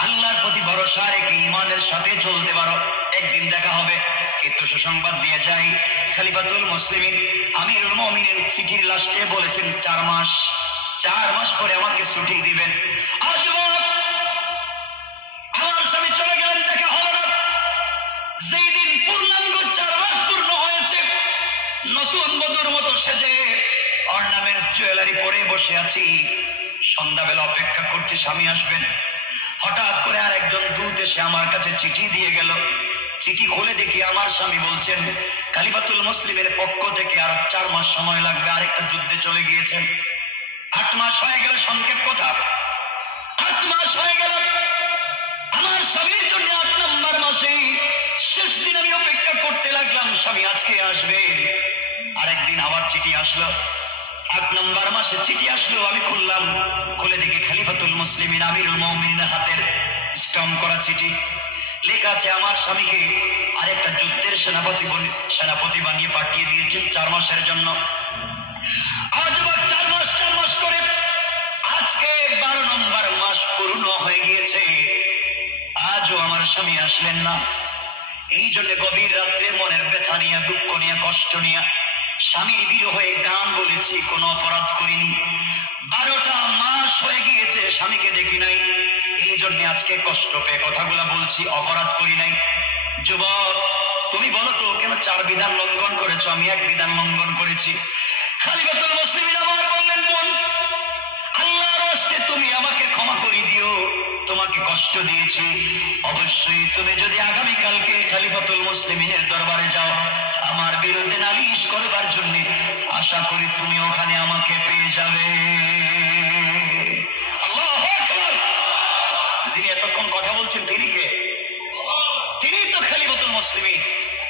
আল্লাহর প্রতি ভরসা রেখে ঈমানের সাথে চলতে পারো, একদিন দেখা হবে। কিন্তু সুসংবাদ দিয়ে যাই, খলিফাতুল মুসলিমিন আমিরুল মুমিনিন চিঠির লাস্টে বলেছেন 4 মাস, 4 মাস পরে আমাকে ছুটি দিবেন। আজ আমার স্বামী চলে গেলেন, দেখা হলো না। যেই দিন পূর্ণাঙ্গ 4 মাস পূর্ণ হয়েছে, নতুন বধূর মতো সেজে অর্নামেন্টস জুয়েলারি পরে বসে আছি, সন্ধ্যাবেলা অপেক্ষা করছি স্বামী আসবেন। হঠাৎ করে আর একজন দূত এসে আমার কাছে চিঠি দিয়ে গেল। চিঠি খুলে দেখি আমার স্বামী বলছেন, খলিফাতুল মুসলিমের পক্ষ থেকে আরো 4 মাস সময় লাগবে, আরেকটা যুদ্ধে চলে গিয়েছেন। 8 মাস হয়ে গেল, সংক্ষেপ কথা, 8 মাস হয়ে গেল। আমার স্বামীর জন্য 8 নম্বর মাসে শেষ দিন আমি অপেক্ষা করতে লাগলাম, স্বামী আজকে আসবেন। আরেকদিন আবার চিঠি আসলো, 8 নম্বর মাসে চিঠি আসলো, আমি খুললাম, খুলে দেখি খলিফাতুল মুসলিমিন আমিরুল মুমিনিনের হাতের স্ট্যাম্প করা চিঠি। লেখা আছে আমার স্বামীকে আরেকটা যুদ্ধের সেনাপতি বানিয়ে পাঠিয়ে দিয়েছেন 4 মাসের জন্য। আজ 4 মাস করে আজকে 12 নম্বর মাস পূর্ণ হয়ে গিয়েছে, আজও আমার স্বামী আসলেন না। এই জন্য গভীর রাত্রে মনের ব্যথা নিয়ে, দুঃখ নিয়ে, কষ্ট নিয়ে স্বামীর বিরহে গান বলেছি, কোনো অপরাধ করিনি। 12টা মাস হয়ে গিয়েছে স্বামীকে দেখি নাই, এই জন্য আজকে কষ্ট পেয়ে কথাগুলা বলছি, অপরাধ করি নাই। যুবক, তুমি বলো তো কেন 4 বিধান লঙ্ঘন করেছো? আমি 1 বিধান লঙ্ঘন করেছি। খলিফাতুল মুসলিমিন আমার বললেন, বোন, আল্লাহর রাস্তায় তুমি আমাকে ক্ষমা করে দিও, তোমাকে কষ্ট দিয়েছি। অবশ্যই তুমি যদি আগামীকালকে খলিফাতুল মুসলিমিনের দরবারে যাও আমার বিরুদ্ধে নালিশ করবার জন্য, আশা করি তুমি ওখানে আমাকে পেয়ে যাবে। আল্লাহু আকবার। যিনি এতক্ষণ কথা বলছেন তিনি কে? তিনি তো খলিফাতুল মুসলিমিন।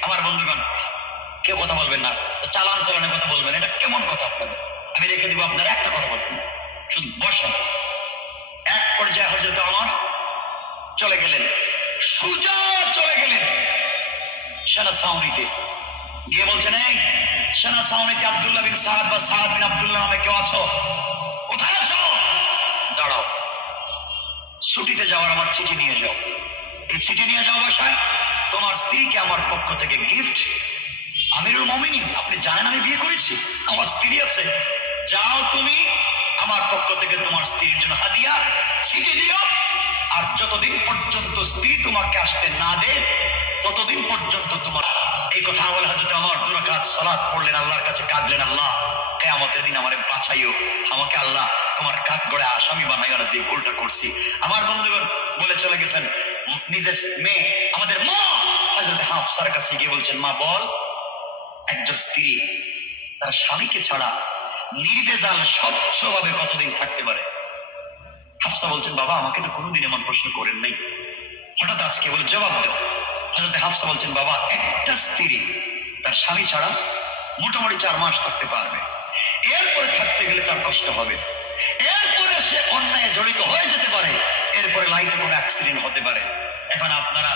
আমার বন্ধুগণ, কেউ কথা বলবেন না, চালানে কথা বলবেন, এটা কেমন কথা আপনাদের? আমি রেখে দিব, আপনারা একটা কথা বলবেন, শুধু বসেন। এক পর্যায়ে হযরত ওমর চলে গেলেন, সুজা চলে গেলেন সেনা ছাউনিতে, গিয়ে বলছেন, এই সেনা ছাউনিতে আব্দুল্লাহ বিন সাদ বা সাদ বিন আব্দুল্লাহ নামে কেউ আছো? কোথায় আছো? দাঁড়াও, ছুটিতে যাওয়ার আমার চিঠি নিয়ে যাও। এই চিঠি নিয়ে যাও বাসায়, তোমার স্ত্রীকে আমার পক্ষ থেকে গিফট। আমিরুল মুমিনিন, আপনি জানেন আমি বিয়ে করেছি, আমার স্ত্রী আছে, যাও তুমি আমার পক্ষ থেকে তোমার স্ত্রীর জন্য হাদিয়া চিঠি দিও। আর যতদিন পর্যন্ত স্ত্রী তোমাকে আসতে না দে, ততদিন পর্যন্ত তোমার। এই কথা বলে হযরত ওমর 2 রাকাত সালাত পড়লেন, আল্লাহর কাছে কাঁদলেন, আল্লাহ কিয়ামতের দিন আমারে বাঁচাইও, আমাকে আল্লাহ তোমার কাঠগড়ায় আসামি বানাইও না যে ভুলটা করছি। আমার বন্ধুগণ বলে চলে গেছেন নিজের মেয়ে, আমাদের মা হযরত হাফসার কাছে গিয়ে বলছেন, মা বল, একজন স্ত্রী তার স্বামীকে ছাড়া নির্বেজাল স্বচ্ছভাবে কতদিন থাকতে পারে? হাফসা বলছেন, বাবা আমাকে তো কোনোদিন এমন প্রশ্ন করেন নাই, হঠাৎ আজকে বলে জবাব দেও। হযরত হাফসা বলছেন, বাবা একটা স্ত্রী তার স্বামী ছাড়া মোটামুটি 4 মাস থাকতে পারবে, এরপরে থাকতে গেলে তার কষ্ট হবে, এরপরে সে অন্যায় জড়িত হয়ে যেতে পারে, এরপরে লাইফে কোনো অ্যাক্সিডেন্ট হতে পারে। এখন আপনারা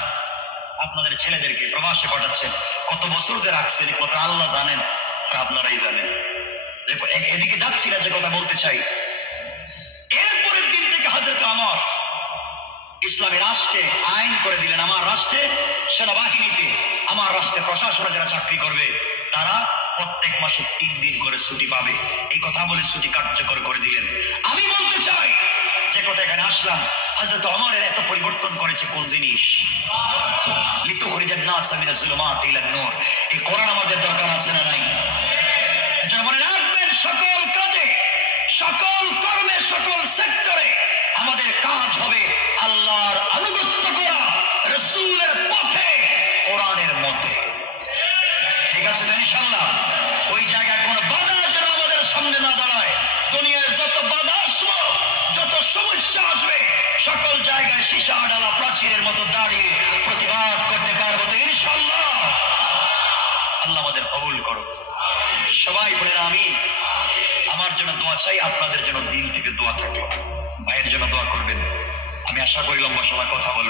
আপনাদের ছেলেদেরকে প্রবাসে পাঠাচ্ছেন, কত বছর যে রাখছেন কথা আল্লাহ জানেন, আর আপনারাই জানেন। এদিকে যাচ্ছি না, যে কথা বলতে চাই, এরপরের দিন থেকে হযরত ওমর ইসলামী রাষ্ট্রে আইন করে দিলেন, আমার রাষ্ট্রে সেনাবাহিনীতে, আমার রাষ্ট্রে প্রশাসনে যারা চাকরি করবে তারা প্রত্যেক মাসে 3 দিন করে ছুটি পাবে। এই কথা বলে ছুটি কার্যকর করে দিলেন। আমি বলতে চাই, যে কথা এখানে আসলাম, হযরত ওমরের এত পরিবর্তন করেছে কোন জিনিস? লিতুখরিজান নাস মিনাজ যুলুমাতি ইলান নূর। এই কোরআন আমাদের দরকার আছে না নাই? এজন্য মনে রাখবেন, সকল কাজে, সকল কর্মে, সকল সেক্টরে আমাদের কাজ হবে আল্লাহর আনুগত্য করা, রাসূলের পথে, কোরআনের মতে। ঠিক আছে তো ইনশাআল্লাহ? ওই জায়গায় কোনো বাধা যেন আমাদের সামনে না দাঁড়ায়। দুনিয়ায় যত বাধা আসবে, যত সমস্যা আসবে, সকল জায়গায় সীসা ডালা প্রাচীরের মতো দাঁড়িয়ে প্রতিবাদ করতে পারবো তো ইনশাআল্লাহ? আল্লাহ আমাদের কবুল করো। সবাই বলেন আমিন। আমার জন্য দোয়া চাই, আপনাদের জন্য দিল থেকে দোয়া থাকলো। ভাইয়ের জন্য দোয়া করবেন। আমি আশা করি লম্বা সময় কথা বলবো।